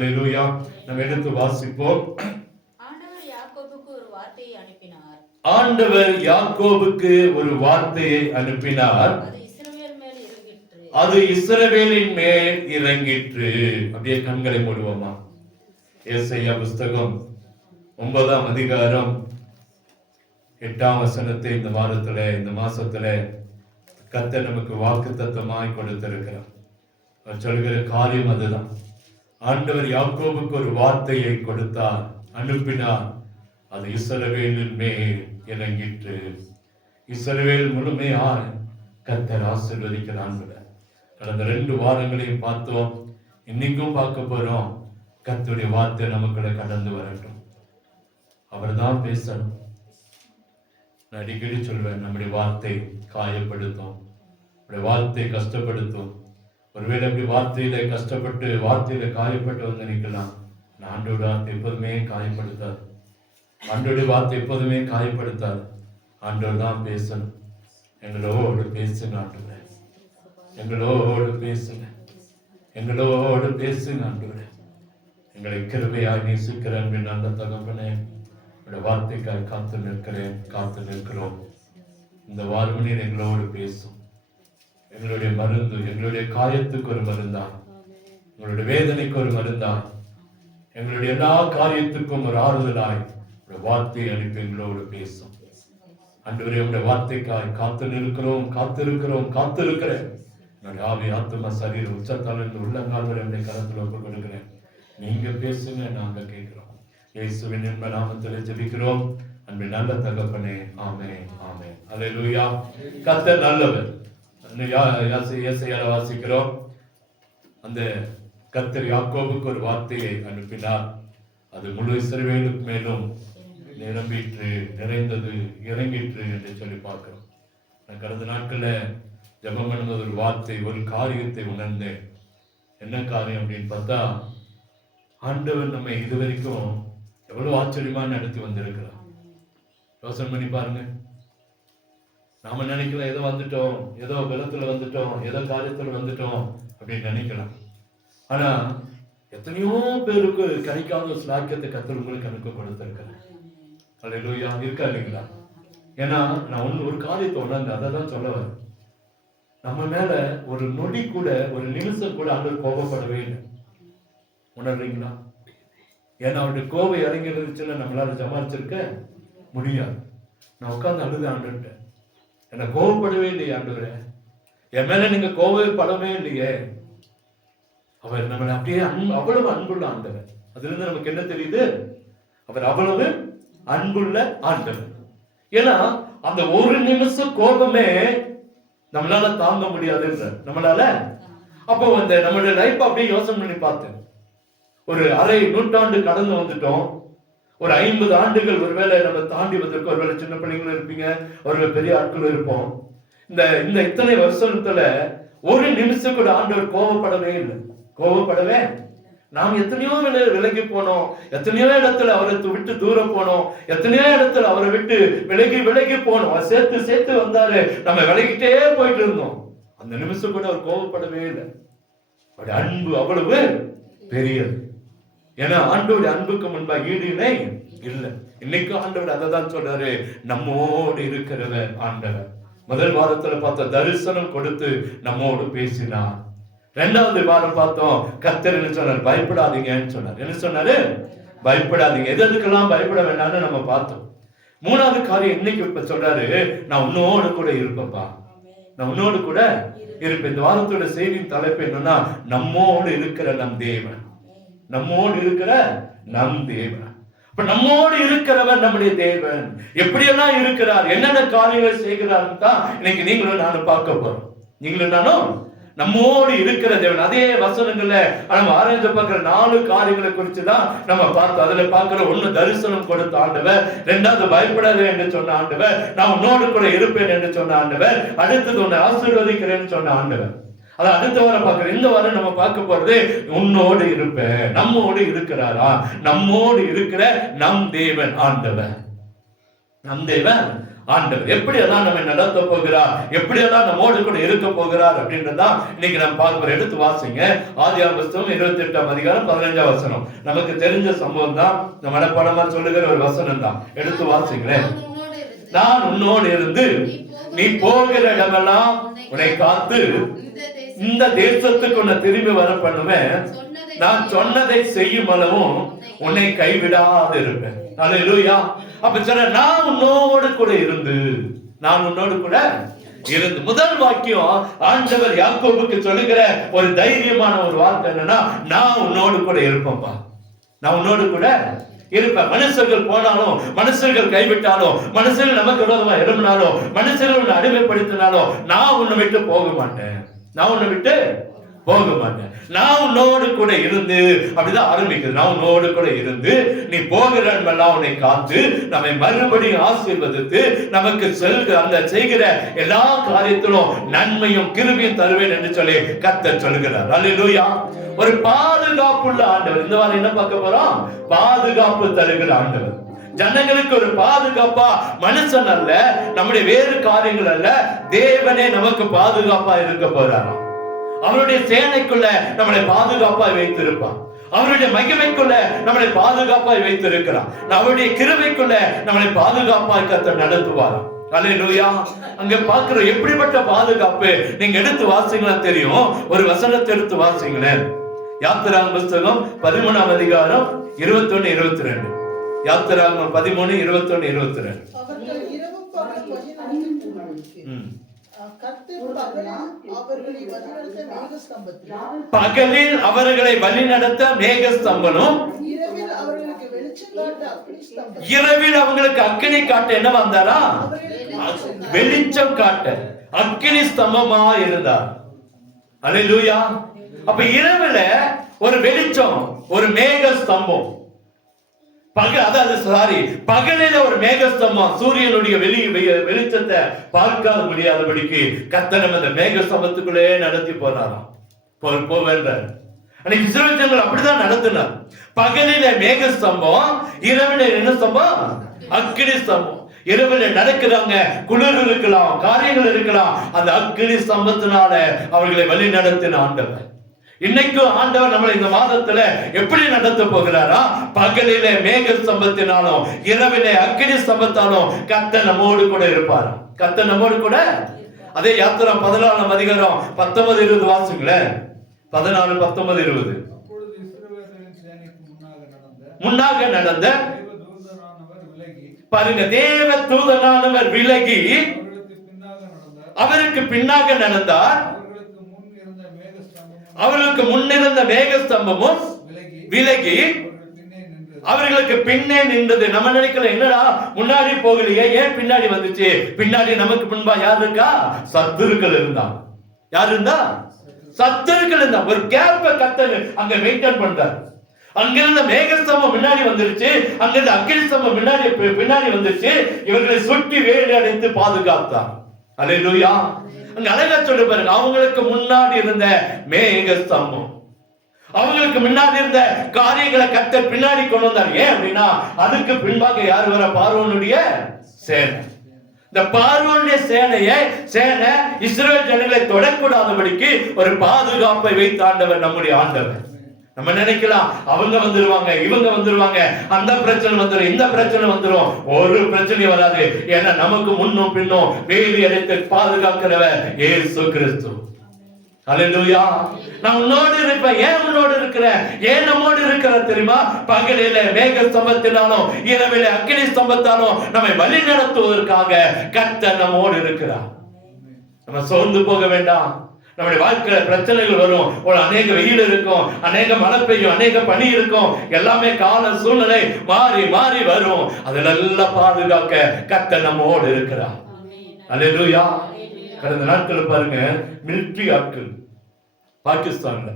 அல்லேலூயா. நம்ம எடுத்து வாசிப்போம். ஆண்டவர் யாக்கோபுக்கு ஒரு வார்த்தையை அனுப்பினார். ஆண்டவர் யாக்கோபுக்கு ஒரு வார்த்தையை அனுப்பினார். அது இஸ்ரவேலின் மேல் இறங்கிற்று. அப்படியே கண்களை மூடுவோமா? ஏசாயா புஸ்தகம் 9ஆம் அதிகாரம் 8ஆம் வசனத்தை இந்த வாரத்துல, இந்த மாசத்துல கர்த்தர் நமக்கு வாக்குத்தத்தமாய் கொடுத்திருக்கிறார். அவர் சொல்கிற காரியம் அதுதான். ஆண்டவர் யாக்கோபுக்கு ஒரு வார்த்தையை கொடுத்தார், அனுப்பினார். அது இஸ்ரவேலின் மேல் இறங்கிற்று. இஸ்ரவேல் முழுமையாய் கர்த்தர் ஆசீர்வதிக்கிறார். கடந்த 2 வாரங்களையும் பார்த்தோம், இன்னைக்கும் பார்க்க போறோம். கர்த்தருடைய வார்த்தை நமக்குள்ள கடந்து வரட்டும். அவர் தான் பேசணும். நான் அடிக்கடி சொல்வேன், நம்முடைய வார்த்தை காயப்படுத்தும், நம்முடைய வார்த்தை கஷ்டப்படுத்தும். ஒருவேளை அப்படி வார்த்தையில கஷ்டப்பட்டு, வார்த்தையில காயப்பட்டு வந்து நிற்கலாம். ஆண்டோட வார்த்தை எப்போதுமே காயப்படுத்தாது. ஆண்டோடைய வார்த்தை எப்போதுமே காயப்படுத்தாது. ஆண்டோர் தான் பேசணும். எங்களோடு பேசுங்க ஆண்டவரே, எங்களோடு பேசுங்க, எங்களோடு பேசுங்க ஆண்டவரே. எங்களை கிருபையாய் நேசிக்கிற அன்பின் நல்ல தகப்பனே, உங்களுடைய வார்த்தைக்காய் காத்து நிற்கிறேன், காத்து நிற்கிறோம். இந்த வார்மணியில் எங்களோடு பேசும். எங்களுடைய மருந்து, எங்களுடைய காயத்துக்கு ஒரு மருந்தா, எங்களுடைய வேதனைக்கு ஒரு மருந்தா, எங்களுடைய எல்லா காரியத்துக்கும் ஒரு ஆறுதலாய் வார்த்தை அனுப்பி எங்களோடு பேசும். ஆண்டவரே, உங்களுடைய வார்த்தைக்காய் காத்து நிற்கிறோம், காத்திருக்கிறோம், காத்திருக்கிறேன். என்னுடைய ஆவி, ஆத்மா, சரீரம் உச்சத்தாலிருந்து உள்ளங்கால் வரை என்னுடைய கரத்தில் ஒப்புக் கொடுக்கிறேன். நீங்க பேசுங்க, நாங்க கேட்கிறோம். இயேசுவின் இன்ப நாமத்தில் ஜெபிக்கிறோம் அன்பின் நல்ல தகப்பனே, ஆமென், ஆமென். அல்லேலூயா. கர்த்தர் நல்லவர். ஏசாயால வாசிக்கிறோம், அந்த கர்த்தர் யாக்கோபுக்கு ஒரு வார்த்தையை அனுப்பினார். அது முழு இஸ்ரவேலுக்கு மேலும் நிரம்பிற்று, நிறைந்தது, இறங்கிற்று என்று சொல்லி பார்க்கிறோம். நான் கடந்த நாட்கள்ல ஜெபம் பண்ணும்போது ஒரு வார்த்தை, ஒரு காரியத்தை உணர்ந்தேன். என்ன காரியம் அப்படின்னு பார்த்தா, ஆண்டவர் நம்ம இதுவரைக்கும் எவ்வளவு ஆச்சரியமா நடத்தி வந்திருக்கிறார். யோசனை பண்ணி பாருங்க. நாம நினைக்கலாம், ஏதோ வந்துட்டோம், ஏதோ பலத்துல வந்துட்டோம், ஏதோ காரியத்துல வந்துட்டோம் அப்படின்னு நினைக்கலாம். ஆனா எத்தனையோ பேருக்கு கிடைக்காத ஸ்லாக்கியத்தை கர்த்தர் உங்களுக்கு கணக்கு கொடுத்திருக்கிறேன். அல்லேலூயா. இருக்கா இல்லைங்களா? ஏன்னா நான் ஒரு காரியத்தை உணர்ந்து அதை தான் சொல்ல வரேன். நம்ம மேல ஒரு நொடி கூட, ஒரு நிமிஷம் கூட ஆண்டவர் கோபப்படவே இல்லை. உணர்றீங்களா? ஏன்னா அவருடைய கோபம் இறங்கி இருந்துச்சுன்னா நம்மளால சமாளிச்சிருக்க முடியாது. நான் உட்கார்ந்து அழுது ஆண்டுட்டேன், என்ன கோபப்படவே இல்லையே ஆண்டவரே, என் மேல நீங்க கோபப்படவே இல்லையே. அவர் நம்மளை அப்படியே அவ்வளவு அன்புள்ள ஆண்டவர். அதுல இருந்து நமக்கு என்ன தெரியுது? அவர் அவ்வளவு அன்புள்ள ஆண்டவர். ஏன்னா அந்த ஒரு நிமிஷம் கோபமே நம்மளால தாங்க முடியாதுன்ற நம்மளால. அப்போ அந்த நம்மளுடைய லைஃப் அப்படியே யோசனை பண்ணி பார்த்தேன். ஒரு அரை நூற்றாண்டு கடந்து வந்துட்டோம். ஒரு 50 ஆண்டுகள் ஒருவேளை நம்ம தாண்டி வந்திருக்கோம். ஒருவேளை சின்ன பிள்ளைங்களும் இருப்பீங்க, ஒருவேளை பெரிய ஆட்களும் இருப்போம். இந்த இத்தனை வருஷத்துல ஒரு நிமிஷம் கூட ஆண்டவர் கோபப்படவே இல்லை. கோபப்படவே. நாம் எத்தனையோ விலகி போனோம், எத்தனையோ இடத்துல அவரை விட்டு தூரம் போனோம், எத்தனையோ இடத்துல அவரை விட்டு விலகி போனோம். சேர்த்து சேர்த்து வந்தாரு, நம்ம விலகிட்டே போயிட்டு இருந்தோம். அந்த நிமிஷம் கூட அவர் கோபப்படவே இல்லை. அவருடைய அன்பு அவ்வளவு பெரியது. ஏன்னா ஆண்டோட அன்புக்கு முன்பாக ஈடு இணை இல்லை. இன்னைக்கு ஆண்டவர் அதை தான் சொல்றாரு, நம்மோடு இருக்கிறவர் ஆண்டவர். முதல் வாரத்துல பார்த்த தரிசனம் கொடுத்து நம்மோடு பேசினார். 2வது வாரம் பார்த்தோம், கர்த்தர் என்ன சொன்னார்? பயப்படாதீங்கன்னு சொன்னார். என்ன சொன்னாரு? பயப்படாதீங்க. எதுக்கெல்லாம் பயப்பட வேண்டாம்னு நம்ம பார்த்தோம். 3வது காரியம் இன்னைக்கு இப்ப சொல்றாரு, நான் உன்னோடு கூட இருப்பேன்ப்பா, நான் உன்னோடு கூட இருப்பேன். இந்த வாரத்தோட செய்தியின் தலைப்பு என்னன்னா, நம்மோடு இருக்கிற நம் தேவன். நம்மோடு இருக்கிற நம் தேவன். அப்ப நம்மோடு இருக்கிறவர் நம்முடைய தேவன். எப்படியெல்லாம் இருக்கிறார், என்னென்ன காரியங்கள் செய்கிறார் தான் இன்னைக்கு நீங்களும் நானும் பார்க்க போறோம். நீங்களும் நானும் நம்மோடு இருக்கிற தேவன். அதே வசனங்கள்ல நம்ம ஆராய்ந்து பார்க்கிற 4 காரியங்களை குறித்து தான் நம்ம பார்த்தோம். அதுல பார்க்கிற 1 தரிசனம் கொடுத்த ஆண்டவர், 2வது பயப்படாதே என்று சொன்ன ஆண்டவர், நான் உன்னோடு கூட இருப்பேன் என்று சொன்ன ஆண்டவர், அடுத்தது உன்னை ஆசீர்வதிக்கிறேன்னு சொன்ன ஆண்டவர். அதான் அடுத்த வாரம் பார்க்கிறோம். இந்த வாரம் நம்ம பார்க்க போறது, உன்னோடு இருப்பேன். நம்மோடு இருக்கிறாரா? நம்மோடு இருக்கிற நம் தேவன் ஆண்டவர். நம் தேவன் ஆண்டவர் எப்படியெல்லாம் நம்ம நடத்த போகிறார், எப்படியெல்லாம் நம்மோடு கூட இருக்க போகிறார் அப்படின்றதான் இன்னைக்கு நம்ம பார்க்க. எடுத்து வாசிங்க ஆதியாகமம் புத்தகம் 28ஆம் அதிகாரம் 15ஆம் வசனம். நமக்கு தெரிஞ்ச சம்பவம் தான், நம்ம மனப்பாடமா சொல்லுகிற ஒரு வசனம் தான். எடுத்து வாசிங்களேன். நான் உன்னோடு இருந்து நீ போகிற இடமெல்லாம் உன்னை காத்து இந்த தேசத்துக்கு உன்னை திரும்பி வர பண்ணுவேன், நான் சொன்னதை செய்யும் அளவும் உன்னை கைவிடாது இருப்பேன். அல்லேலூயா. அப்ப சொல்ற நான் உன்னோடு கூட இருந்து, நான் உன்னோடு கூட இருந்து. முதல் வாக்கியம் ஆண்டவர் யாக்கோபுக்கு சொல்லுகிற ஒரு தைரியமான ஒரு வார்த்தை என்னன்னா, நான் உன்னோடு கூட இருப்பேன்பா, நான் உன்னோடு கூட இருப்பேன். மனுஷர்கள் போனாலும், மனுஷர்கள் கைவிட்டாலும், மனுஷர்கள் நமக்கு விரோதமா எழுப்பினாலும், மனுஷர்கள் உன்னை அடிமைப்படுத்தினாலும் நான் உன்னை விட்டு போக மாட்டேன், நான் உன்னை விட்டு போக மாட்டேன். நான் உன்னோடு கூட இருந்து, அப்படிதான் ஆரம்பிக்குது. நான் உன்னோடு கூட இருந்து நீ போகிற இடமெல்லாம் உன்னை காத்து நம்மை மறுபடியும் ஆசீர்வதித்து நமக்கு அந்த செய்கிற எல்லா காரியத்திலும் நன்மையும் கிருபையும் தருவேன் என்று சொல்லி கர்த்தர் சொல்கிறார். அல்லேலூயா. ஒரு பாதுகாப்புள்ள ஆண்டவர். இந்த வாரம் என்ன பார்க்க போறோம்? பாதுகாப்பு தருகிற ஆண்டவர். ஜனங்களுக்கு ஒரு பாதுகாப்பா, மனுஷன் அல்ல, நம்முடைய வேறு காரியங்கள் அல்ல, தேவனே நமக்கு பாதுகாப்பா இருக்க போறாராம். அவருடைய சேனைக்குள்ள நம்மளை பாதுகாப்பாய் வைத்திருப்பார். அவருடைய மகிமைக்குள்ள நம்மளை பாதுகாப்பாய் வைத்திருக்கிறார். அவருடைய கிருபைக்குள்ள நம்மளை பாதுகாப்பாய் கர்த்தர் நடத்துவாராம். அல்லேலூயா. அங்க பாக்குற எப்படிப்பட்ட பாதுகாப்பு நீங்க எடுத்து வாசிங்களா தெரியும். ஒரு வசனத்தை எடுத்து வாசிங்களேன். யாத்திராகமம் புத்தகம் 13ஆம் அதிகாரம் 21, 22. யாத்திராகமம் 13, 21, 22. பகலில் அவர்களை வழிநடத்த மேகஸ்தம்பனும், இரவில் அவங்களுக்கு அக்கினி காட்ட என்ன வந்தாரா? வெளிச்சம் காட்ட அக்கினி ஸ்தம்பமா இருந்தார். அல்லேலூயா. அப்ப இரவுல ஒரு வெளிச்சம், ஒரு மேக ஸ்தம்பம். பகலில ஒரு மேகஸ்தம்பம், சூரியனுடைய வெளிச்சத்தை பார்க்காத முடியாதபடிக்கு கர்த்தர் அந்த மேகஸ்தம்பத்துக்குள்ளே நடத்தி போனாராம். போவேன்றார். அன்னைக்கு இஸ்ரவேல் ஜனங்கள் அப்படிதான் நடத்தினார். பகலில மேகஸ்தம்பம், இரவில என்ன ஸ்தம்பம்? அக்கினி ஸ்தம்பம். இரவுல நடக்கிறாங்க, குளிர் இருக்கலாம், காரியங்கள் இருக்கலாம், அந்த அக்கினி ஸ்தம்பத்தினால அவர்களை வழி நடத்தின ஆண்டவர். இன்னைக்கும் ஆண்டவர் நம்மளை இந்த மாதத்துல எப்படி நடத்த போகிறாரா? பகலிலே மேக ஸ்தம்பத்தினாலும் இரவிலே அக்கினி ஸ்தம்பத்தாலும் கர்த்தர் நம்மோடு கூட இருப்பார். கர்த்தர் நம்மோடு கூட. அதே யாத்திராகமம் 14ஆம் அதிகாரம் 19, 20 வாசிங்களேன். 14, 19, 20. முன்னாக நடந்த பாருங்க, தேவ தூதனானவர் விலகி அவருக்கு பின்னாக நடந்தார். அவர்களுக்கு முன்னிருந்த மேகஸ்தம்பமும் விலகி அவர்களுக்கு பின்னே நின்றது. நம்ம நினைக்கல, என்னடா முன்னாடி போகலையே, ஏன் பின்னாடி வந்துச்சு? பின்னாடி நமக்கு முன்பா யார் இருக்கா? சத்துருக்கள் இருந்தாங்க. யார் இருந்தா? சத்துருக்கள் இருந்தா. ஒரு கேப்ப கர்த்தர் அங்க மெயின்டைன் பண்றார். அங்கிருந்த மேகஸ்தம்பம் முன்னாடி வந்துருச்சு, அங்கிருந்த அக்கினி ஸ்தம்பம் பின்னாடி வந்துருச்சு. இவர்களை சுற்றி வேலி அடைத்து பாதுகாத்தார். அல்லேலூயா. அங்க அழகா சொல்லி பாருங்க, அவங்களுக்கு முன்னாடி இருந்த மேக ஸ்தம்பம், அவங்களுக்கு முன்னாடி இருந்த காரியங்களை கர்த்தர் பின்னாடி கொண்டு வந்தார். ஏன் அப்படின்னா அதுக்கு பின்பாக யார் வர? பார்வோனுடைய சேனை. இந்த பார்வோனுடைய சேனை இஸ்ரவேல் ஜனங்களை தொடக்கூடாதபடிக்கு ஒரு பாதுகாப்பை வைத்த ஆண்டவர் நம்முடைய ஆண்டவர். நம்ம நினைக்கலாம், அவங்க வந்துருவாங்க, இவங்க வந்துருவாங்க, அந்த பிரச்சனை வந்துடும், இந்த பிரச்சனை வந்துடும். ஒரு பிரச்சனையும் வராது. ஏன்னா நமக்கு முன்னும் பின்னும் வேலி அடைத்து பாதுகாக்கிறவர் இயேசு கிறிஸ்து. அல்லேலூயா. நான் உன்னோடு இருப்பேன். ஏன் உன்னோடு இருக்கிறேன்? ஏன் நம்மோடு இருக்கிற தெரியுமா? பகலில மேக ஸ்தம்பத்தினாலும் இரவில அக்கினி ஸ்தம்பத்தாலும் நம்மை வழி நடத்துவதற்காக கர்த்தர் நம்மோடு இருக்கிறார். நம்ம சோர்ந்து போக வேண்டாம். நம்முடைய வாழ்க்கையில பிரச்சனைகள் வரும். ஒரு அநேக வெயில் இருக்கும், அநேக மழை பெய்யும், அநேக பனி இருக்கும். எல்லாமே கால சூழ்நிலை மாறி மாறி வரும். அதெல்லாம் பாதுகாக்க கர்த்தர் நம்மோடு இருக்கிறார். அல்லேலூயா. கடந்த நாட்கள் பாருங்க, மிலிட்டரி ஆட்கள் பாகிஸ்தான்ல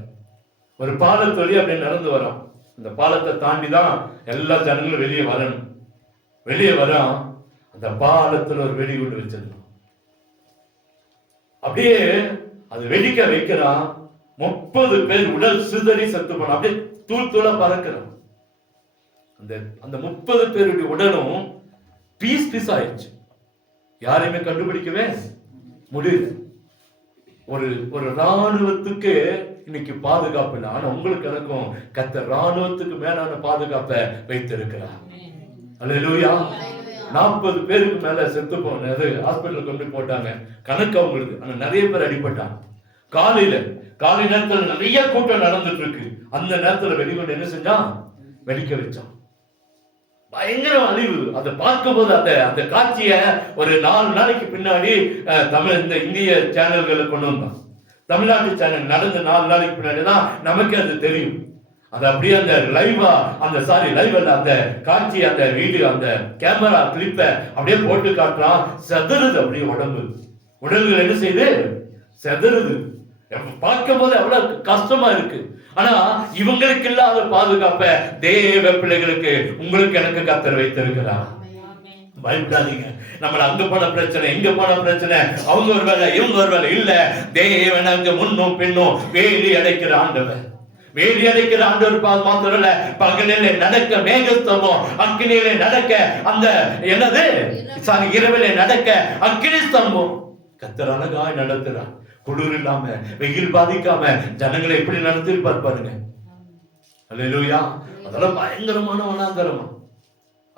ஒரு பாலத்து வழி அப்படி நடந்து வரோம். அந்த பாலத்தை தாண்டி தான் எல்லா ஜனங்களும் வெளியே வரணும். வெளியே வரோம், அந்த பாலத்துல ஒரு வெடிகுண்டு வச்சிருந்தோம். அப்படியே அது வெடிக்க வைக்கிறான். 30 பேர் உடல் சிதறி செத்து போன, அப்படியே தூள் தூளா பறக்கிறான். அந்த 30 பேருடைய உடலும் பீஸ் ஆயிடுச்சு. யாரையுமே கண்டுபிடிக்கவே முடியல. ஒரு ஒரு ராணுவத்துக்கு இன்னைக்கு பாதுகாப்பு இல்லை. ஆனா உங்களுக்கு எனக்கும் கர்த்தர் ராணுவத்துக்கு மேலான பாதுகாப்பை வைத்திருக்கிறார். அல்லேலூயா. 40 பேருக்கு மேல செத்து போனது ஹாஸ்பிட்டல் கொண்டு போட்டாங்க, கணக்கு அவங்களுக்கு. ஆனா நிறைய பேர் அடிபட்டாங்க. காலை நேரத்தில் நிறைய கூட்டம் நடந்துட்டு இருக்கு. அந்த நேரத்துல வெடிகுண்டு என்ன செஞ்சான்? வெடிக்க வச்சான். பயங்கர அழிவு. அதை பார்க்கும் போது அந்த காட்சிய ஒரு 4 நாளைக்கு பின்னாடி தமிழ் இந்த இந்திய சேனல்களை கொண்டு வந்தான். தமிழ்நாட்டு சேனல் நடந்த 4 நாளைக்கு பின்னாடி தான் நமக்கு அது தெரியும். அது அப்படியே அந்த லைவ் அல்ல, அந்த காட்சி, அந்த வீடியோ, அந்த கேமரா கிளிப்பை அப்படியே போட்டு காட்டுறான். செதறுது அப்படியே உடல்கள் என்ன செய்யுது? செதறுது. பார்க்கும் போது அவ்வளவு கஷ்டமா இருக்கு. ஆனா இவங்களுக்கு இல்லாத பாதுகாப்பை தேவ பிள்ளைகளுக்கு உங்களுக்கு எனக்கு கர்த்தர் வைத்திருக்கிறார். பயப்படாதீங்க. நம்மள அங்க போன பிரச்சனை, இங்க போன பிரச்சனை, அவங்க ஒரு வேலை, இவங்க ஒரு வேலை இல்ல. தேவன் அங்க முன்னும் பின்னும் வேலி அடைக்கிற ஆண்டவர். வேலி அடைக்கிற ஆண்டவர் மாத்திரம் இல்ல, பகலிலே நடக்க மேகஸ்தம்பம், அக்கினியிலே நடக்க அந்த இரவிலே நடக்க அக்கினி ஸ்தம்பம். கர்த்தர் அழகாய் நடத்துறார். குளிர் இல்லாம, வெயில் பாதிக்காம ஜனங்களை எப்படி நடத்திருப்பார் பாருங்க. அல்லேலூயா. அதெல்லாம் பயங்கரமான வனாந்தரமா,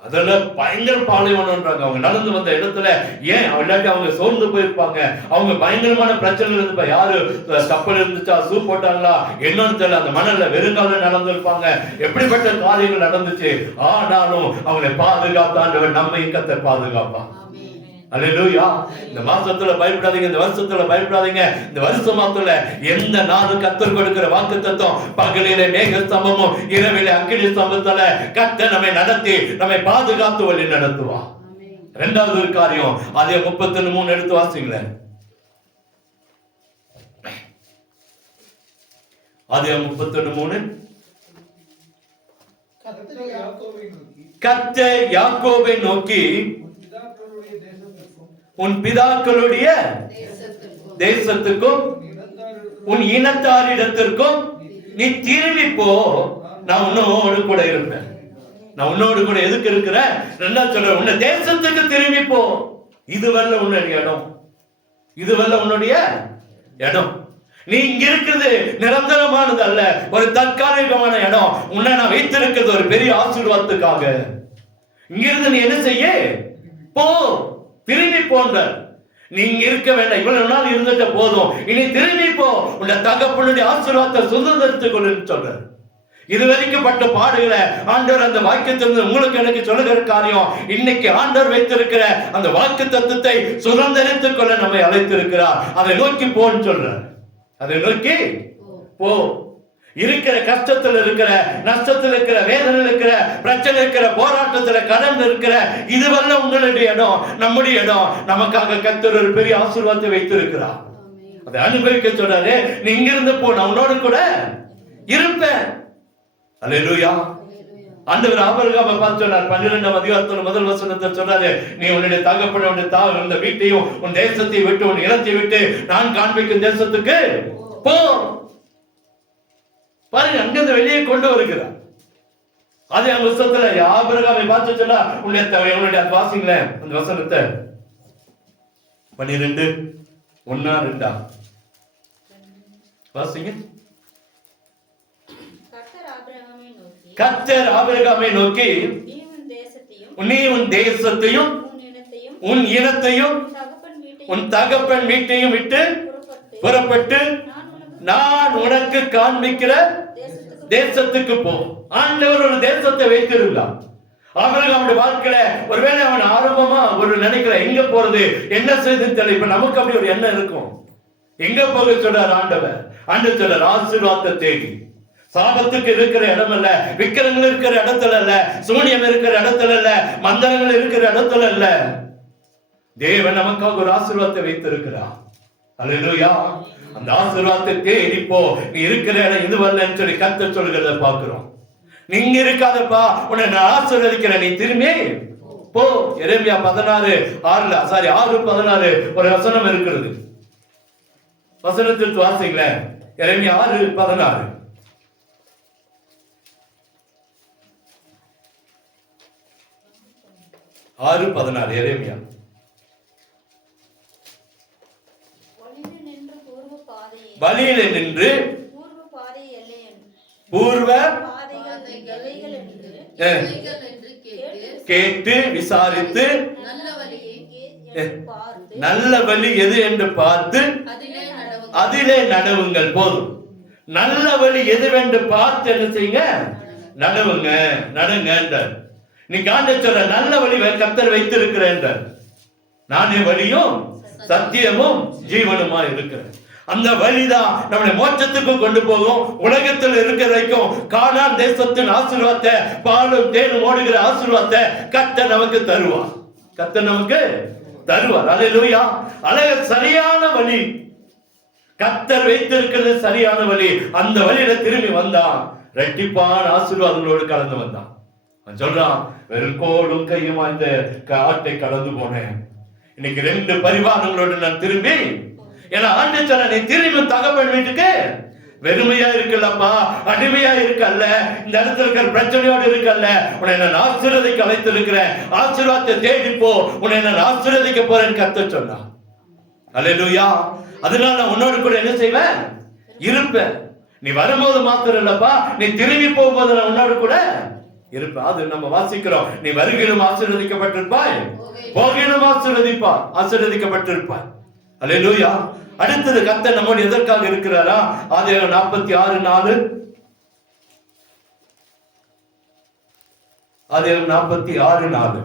அதெல்லாம் பயங்கர பாலைவனம்ன்றாங்க. அவங்க நடந்து வந்த இடத்துல ஏன் இல்லாட்டி அவங்க சோர்ந்து போயிருப்பாங்க. அவங்க பயங்கரமான பிரச்சனை இருந்துப்பா. யாரு கப்பல் இருந்துச்சா, சூ போட்டாங்களா என்னன்னு தெரியல. அந்த மணல்ல வெறுங்கால நடந்திருப்பாங்க. எப்படிப்பட்ட காரியங்கள் நடந்துச்சு. ஆனாலும் அவங்களை பாதுகாத்தாண்டவர் நம்மையும் கர்த்தர் பாதுகாப்பான். அல்லேலூயா. இந்த மாசத்துல பயப்படாதீங்க, இந்த வருஷத்துல பயப்படாதீங்க. இந்த வருஷம் மாசத்துல எந்த நாளும் கர்த்தர் கொடுக்கிற வாக்குத்தத்தம், பகலிலே மேக ஸ்தம்பமும் இரவிலே அக்கினி ஸ்தம்பத்துல கர்த்தர் நம்மை நடத்தி நம்மை பாதுகாத்து வழி நடத்துவா. இரண்டாவது ஒரு காரியம், அதே 31:3 எடுத்து வாசிங்களேன். அதே 31:3. கர்த்தர் யாக்கோபை நோக்கி உன் பிதாக்களுடைய தேசத்துக்கும் உன் இனத்தாரிடத்திற்கும் நீ திரும்பி போ, நான் உன்னோடு கூட இருப்பேன். நான் உன்னோடு கூட எதுக்கு இருக்கிறேன்? ரெண்டாவது சொல்றேன், உன்னை தேசத்துக்கு திரும்பி போ. இதுவல்ல உன்னுடைய இடம், இதுவல்ல உன்னுடைய இடம். நீ இங்க இருக்கிறது நிரந்தரமானது அல்ல, ஒரு தற்காலிகமான இடம். உன்னை நான் வைத்திருக்கிறது ஒரு பெரிய ஆசீர்வாதத்துக்காக. இங்கிருந்து நீ என்ன செய்ய? போ, திரும்பி போன்ற. நீங்க இருக்க வேண்டாம், இவ்வளவு நாள் இருந்துட்ட போதும், இனி திரும்பி போ, உன்னை தகப்பனுடைய ஆசீர்வாதத்தை சுதந்திரத்துக் கொள்ளுன்னு சொல்றார். இதுவரைக்கும் பட்ட பாடுகளை ஆண்டவர் அந்த வாக்குத்தத்தத்தை உங்களுக்கு எனக்கு சொல்லுகிற காரியம், இன்னைக்கு ஆண்டவர் வைத்திருக்கிற அந்த வாக்குத்தத்தத்தை சுதந்திரத்துக் கொள்ள நம்மை அழைத்திருக்கிறார். அதை நோக்கி போன்னு சொல்றார். அதை நோக்கி போ. இருக்கிற கஷ்டத்தில் இருக்கிற, நஷ்டத்தில் இருக்கிற, வேதனை இருக்கிற, பிரச்சனை இருக்கிற, போராட்டத்துல கடன் இருக்கிற, இதுவல்ல உங்களுடைய இடம், நம்முடைய இடம். நமக்காக கர்த்தர் ஒரு பெரிய ஆசீர்வாதத்தை வைத்திருக்கிறார். அதை அனுபவிக்க சொல்றாரு. நீ இங்கிருந்து போ, நான் உன்னோடு கூட இருப்பேன். அல்லேலூயா. ஆண்டவர் ஆபிரகாமை பார்த்து சொன்னார். 12ஆம் அதிகாரத்துல முதல் வசனத்தை சொன்னாரு, நீ உன்னுடைய தகப்பனை, உன்னுடைய வீட்டையும் உன் தேசத்தை விட்டு, உன் இனத்தை விட்டு நான் காண்பிக்கும் தேசத்துக்கு போ. பாருங்க, அங்கிருந்து வெளியே கொண்டு வருகிறார். அதே வசனத்துல ஆபிரகாமை பார்த்து சொன்னா, உன்னுடைய வாசிங்களேன் அந்த வசனத்தை. 12:1-2 வாசிங்க. கர்த்தர் ஆபிரகாமை நோக்கி நீ உன் தேசத்தையும் உன் இனத்தையும் உன் தகப்பன் வீட்டையும் விட்டு புறப்பட்டு நான் உனக்கு காண்பிக்கிற தேசத்துக்கு போ. ஆண்டவர் ஒரு தேசத்தை வைத்திருந்தார். ஆபிரகாமுடைய வாழ்க்கையில ஒருவேளை அவன் ஆரம்பமா ஒரு நினைக்கிற எங்க போறது, என்ன செய்து தெரியல. இப்ப நமக்கு அப்படி ஒரு எண்ணம் இருக்கும். எங்க போக சொல்றார் ஆண்டவர்? ஆண்டவர் சொல்றார், ஆசீர்வாதத்தை தேடி. சாபத்துக்கு இருக்கிற இடம் அல்ல, விக்கிரங்கள் இருக்கிற இடத்துல அல்ல, சூனியம் இருக்கிற இடத்துல அல்ல, மந்திரங்கள் இருக்கிற இடத்துல அல்ல. தேவன் நமக்காக ஒரு ஆசீர்வாதத்தை வைத்திருக்கிறார். அல்லேலூயா. அந்த ஆசீர்வாதத்தை தேடி போ. நீ இருக்கிற இடம் இது வரலன்னு சொல்லி கர்த்தர் சொல்கிறத பார்க்கிறோம். நீங்க இருக்காதப்பா, உன்னை நான் ஆசீர்வதிக்கிறேன், நீ திரும்பி போ. எரேமியா 6:16 ஒரு வசனம் இருக்கிறது. வசனத்திற்கு வாசிங்களேன். எரேமியா 6:16. 6:16 எரேமியா. வழியில நின்று பூர்வ பாதை எல்லை என்று பூர்வ பாதைகள் எவைகள் என்று கேட்டு விசாரித்து நல்ல வழியை என்று பார்த்து நல்ல வழி எது என்று பார்த்து அதிலே நடவுங்கள். போதும். நல்ல வழி எதுவென்று பார்த்து என்ன செய்யுங்க? நடவுங்க, நடுங்க என்றார். நீ காண்ட சொல்ற நல்ல வழி கர்த்தர் வைத்திருக்கிறேன். நானே வழியும் சத்தியமும் ஜீவனுமா இருக்கிறேன். அந்த வழிதான் நம்மளை மோட்சத்துக்கு கொண்டு போகும். உலகத்தில் இருக்கிற வரைக்கும் கானான் தேசத்தின் ஆசீர்வாதத்தை, பாலும் தேனும் ஓடுகிற ஆசீர்வாதத்தை கர்த்தர் நமக்கு தருவார். கர்த்தர் நமக்கு தருவார். அல்லேலூயா. அழக சரியான வழி கர்த்தர் வைத்திருக்கிறது, சரியான வழி. அந்த வழியில திரும்பி வந்தான், ரெட்டிப்பான ஆசீர்வாதங்களோடு கலந்து வந்தான். சொல்றான், வெறும் கோடும் கையுமா இந்த ஆட்டை கடந்து போனேன். இன்னைக்கு 2 பரிவாரங்களோடு நான் திரும்பி, ஏன்னா ஆண்டு சொல்ல, நீ திரும்பி தகவல் வீட்டுக்கு வெறுமையா இருக்கல்லப்பா, அடிமையா இருக்கல்ல, இந்த இடத்துல இருக்கிற பிரச்சனையோடு இருக்கல்ல, உன்னை நான் ஆசீர்வதிக்க அழைத்திருக்கிறேன். ஆசீர்வாதத்தை தேடிப்போ, உன்னை நான் ஆசீர்வதிக்க போறேன்னு கர்த்தர் சொன்னான். அல்லேலூயா. அதனால நான் உன்னோடு கூட என்ன செய்வேன்? இருப்பேன். நீ வரும்போது மாத்திரம் இல்லப்பா, நீ திரும்பி போகும்போது நான் உன்னோடு கூட இருப்பேன். அது நம்ம வாசிக்கிறோம். நீ வருகையிலும் ஆசீர்வதிக்கப்பட்டிருப்பாய், போகையிலும் ஆசீர்வதிக்கப்பட்டிருப்பாய். அல்லேலூயா. அடுத்தது கர்த்தர் நம்மோடு எதற்காக இருக்கிறாரா? ஆதியாகமம் 46:4. ஆதியாகமம் 46:4.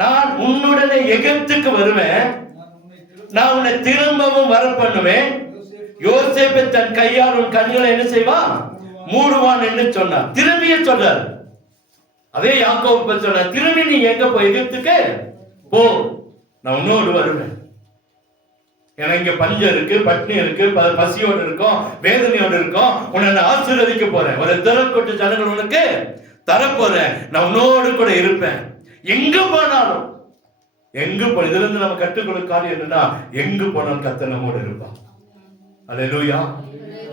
நான் உன்னுடனே எகிப்துக்கு வருவேன், நான் உன்னை திரும்பவும் வர பண்ணுவேன். யோசேப்பு தன் கையால் உன் கண்களை என்ன செய்வான்? மூடுவான் என்று சொன்னார். திரும்பிய சொல்றார். அதே யாக்கோபு சொன்னார், திரும்பி நீ எங்க போ? எகிப்துக்கு போ, நான் உன்னோடு வருவேன். ஏன்னா இங்க பஞ்சம் இருக்கு, பட்னி இருக்கு, பசியோடு இருக்கும், வேதனையோடு இருக்கும். உன்னை நான் ஆசீர்வதிக்க போறேன். ஒரு திரள்கொட்டு ஜனங்கள் உனக்கு தரப்போறேன். நான் உன்னோடு கூட இருப்பேன். எங்க போனாலும், எங்கு போ, இதுல இருந்து நம்ம கற்றுக்கொள்ள காரியம் என்னன்னா, எங்கு போனாலும் கர்த்தர் நம்மோடு இருப்பான். அல்லேலூயா.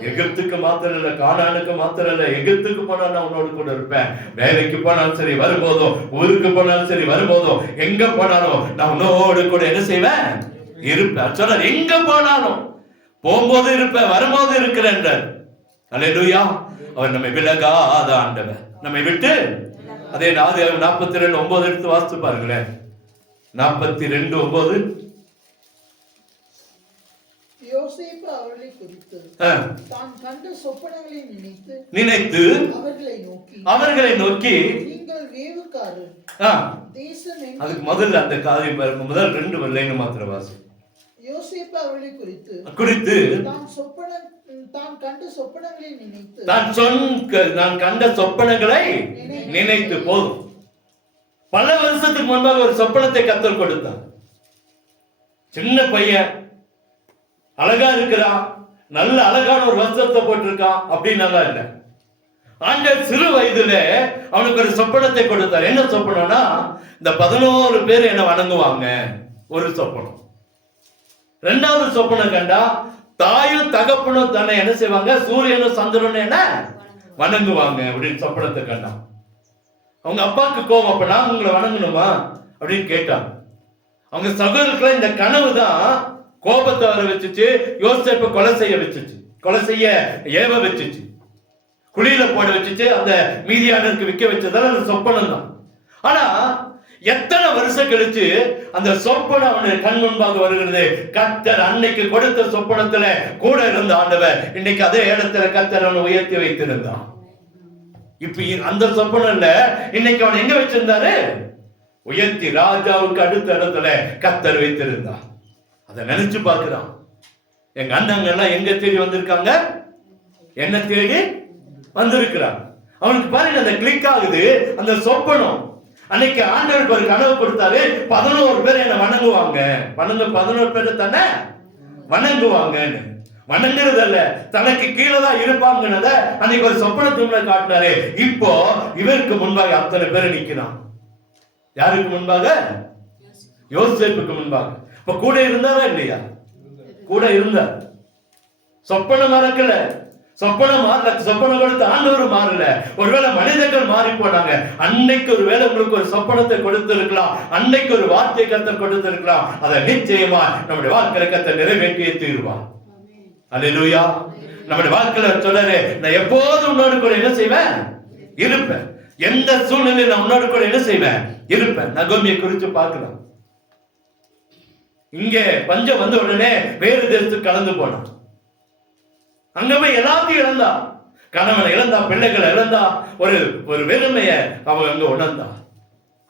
எகிப்துக்கு மாத்திரம் இல்ல, கானானுக்கு மாத்திரம் இல்ல, எகிப்துக்கு போனா நான் உன்னோடு கூட இருப்பேன். வேலைக்கு போனாலும் சரி, வரும்போதும், ஊருக்கு போனாலும் சரி, வரும்போதும், எங்க போனாலும் நான் உன்னோடு கூட என்ன செய்வேன்? இருப்பேன். சொன்னார், எங்க போனாலும், போகும்போது இருப்பேன், வரும்போது இருக்கிறேன். அல்லேலூயா. அவர் நம்மை விலகாத ஆண்டவர், நம்மை விட்டு. அதே 42:9 எடுத்து வாசித்து பாருங்களேன். 42:9. யோசேப்பு அவர்களை குறித்து தான் கண்ட சொப்பனங்களை நினைத்து அவர்களை நோக்கி நீங்கள் வேவுக்காரர், தேசம் எங்கும். அதுக்கு முதல்ல அந்த காரியம் பாருங்க. முதல் 2 லைன் மாத்திரம் வாசி. யோசேப்பு அவர்களை குறித்து தான் கண்ட சொப்பனங்களை நினைத்து, நான் கண்ட சொப்பனங்களை நினைத்து. போதும். பல வருஷத்துக்கு முன்பாக ஒரு சொப்பனத்தை கர்த்தர் கொடுத்தார். சின்ன பையன், அழகா இருக்கிறான், நல்ல அழகான ஒரு வஸ்திரத்தை போட்டிருக்கான், அப்படி நல்லா இல்ல. ஆண்டவர் சிறு வயதுல அவனுக்கு ஒரு சொப்பனத்தை கொடுத்தார். என்ன சொப்பனம்னா, இந்த 11 பேர் என்ன வணங்குவாங்க, ஒரு சொப்பனம். 2வது சொப்பனம் கண்டா, தாயும் தகப்பனும் தன்னை என்ன செய்வாங்க, சூரியனும் சந்திரனும் என்ன வணங்குவாங்க அப்படின்னு சொப்பனத்தை கண்டான். அவங்க அப்பாவுக்கு கோபம், அப்ப நான் உங்களை வணங்கணுமா அப்படின்னு கேட்டான். அவங்க சகோதரர்களை இந்த கனவு தான் கோபத்தை வர வச்சுச்சு, யோசேப்பை கொலை செய்ய ஏவ வச்சுச்சு, குழியில போட வச்சுச்சு, அந்த மீதியானருக்கு விற்க வச்சதால அந்த சொப்பனம் தான். ஆனா எத்தனை வருஷம் கழிச்சு அந்த சொப்பனம் அவனுடைய கண் முன்பாக வருகிறது. கர்த்தர் அன்னைக்கு கொடுத்த சொப்பனத்துல கூட இருந்த ஆண்டவர் இன்னைக்கு அதே இடத்துல கர்த்தர் அவனை உயர்த்தி வைத்திருந்தான். இப்ப அந்த சொப்பனம் இல்ல, இன்னைக்கு அவன் எங்க வச்சிருந்தாரு? உயர்த்தி ராஜாவுக்கு அடுத்த இடத்துல கர்த்தர் வைத்திருந்தான். அதை நினைச்சு பார்க்கிறான். எங்க அண்ணங்க எல்லாம் எங்க தேடி வந்திருக்காங்க, என்ன தேடி வந்திருக்கிறான். அவனுக்கு பாருங்க அந்த கிளிக் ஆகுது அந்த சொப்பனம். அன்னைக்கு ஆண்டவருக்கு ஒரு கனவு கொடுத்தாரு, 11 பேர் என்ன வணங்குவாங்க, 11 பேர் தானே வணங்குவாங்கன்னு. வணங்குறது அல்ல, தனக்கு கீழே தான் இருப்பாங்கன்னத அன்னைக்கு ஒரு சொப்பனத்துல காட்டினாரு. இப்போ இவருக்கு முன்பாக அத்தனை பேர் நிக்கிறான். யாருக்கு முன்பாக? யோசேப்புக்கு முன்பாக. இப்ப கூட இருந்தாரா இல்லையா? கூட இருந்தார். சொப்பனம் மறக்கல, சொப்பனம் மாறல, சொப்பனம் கொடுத்த ஆண்டவர் மாறல. ஒருவேளை மனிதர்கள் மாறி போனாங்க. அன்னைக்கு ஒருவேளை உங்களுக்கு ஒரு சொப்பனத்தை கொடுத்திருக்கலாம், அன்னைக்கு ஒரு வார்த்தையை கர்த்தர் கொடுத்திருக்கலாம். அதை நிச்சயமா நம்முடைய வாழ்க்கையில கர்த்தர் நிறைவேற்றியே தீருவார். அல்லேலூயா. நம்முடைய வாழ்க்கையில சொல்றாரு, நான் எப்போதும் உன்னோடு கூட என்ன செய்வேன், இருப்பேன். எந்த சூழ்நிலையில் நான் உன்னோடு கூட என்ன செய்வேன், இருப்பேன். நகோமியை குறித்து பார்க்கலாம். இங்கே பஞ்சம் வந்த உடனே வேறு தேசத்துக்கு கலந்து போனான். அங்க போய் எல்லாத்தையும் இழந்தா, கணவனை இழந்தா, பிள்ளைகளை இழந்தா, ஒரு வெறுமைய அவ அங்க உணர்ந்தா.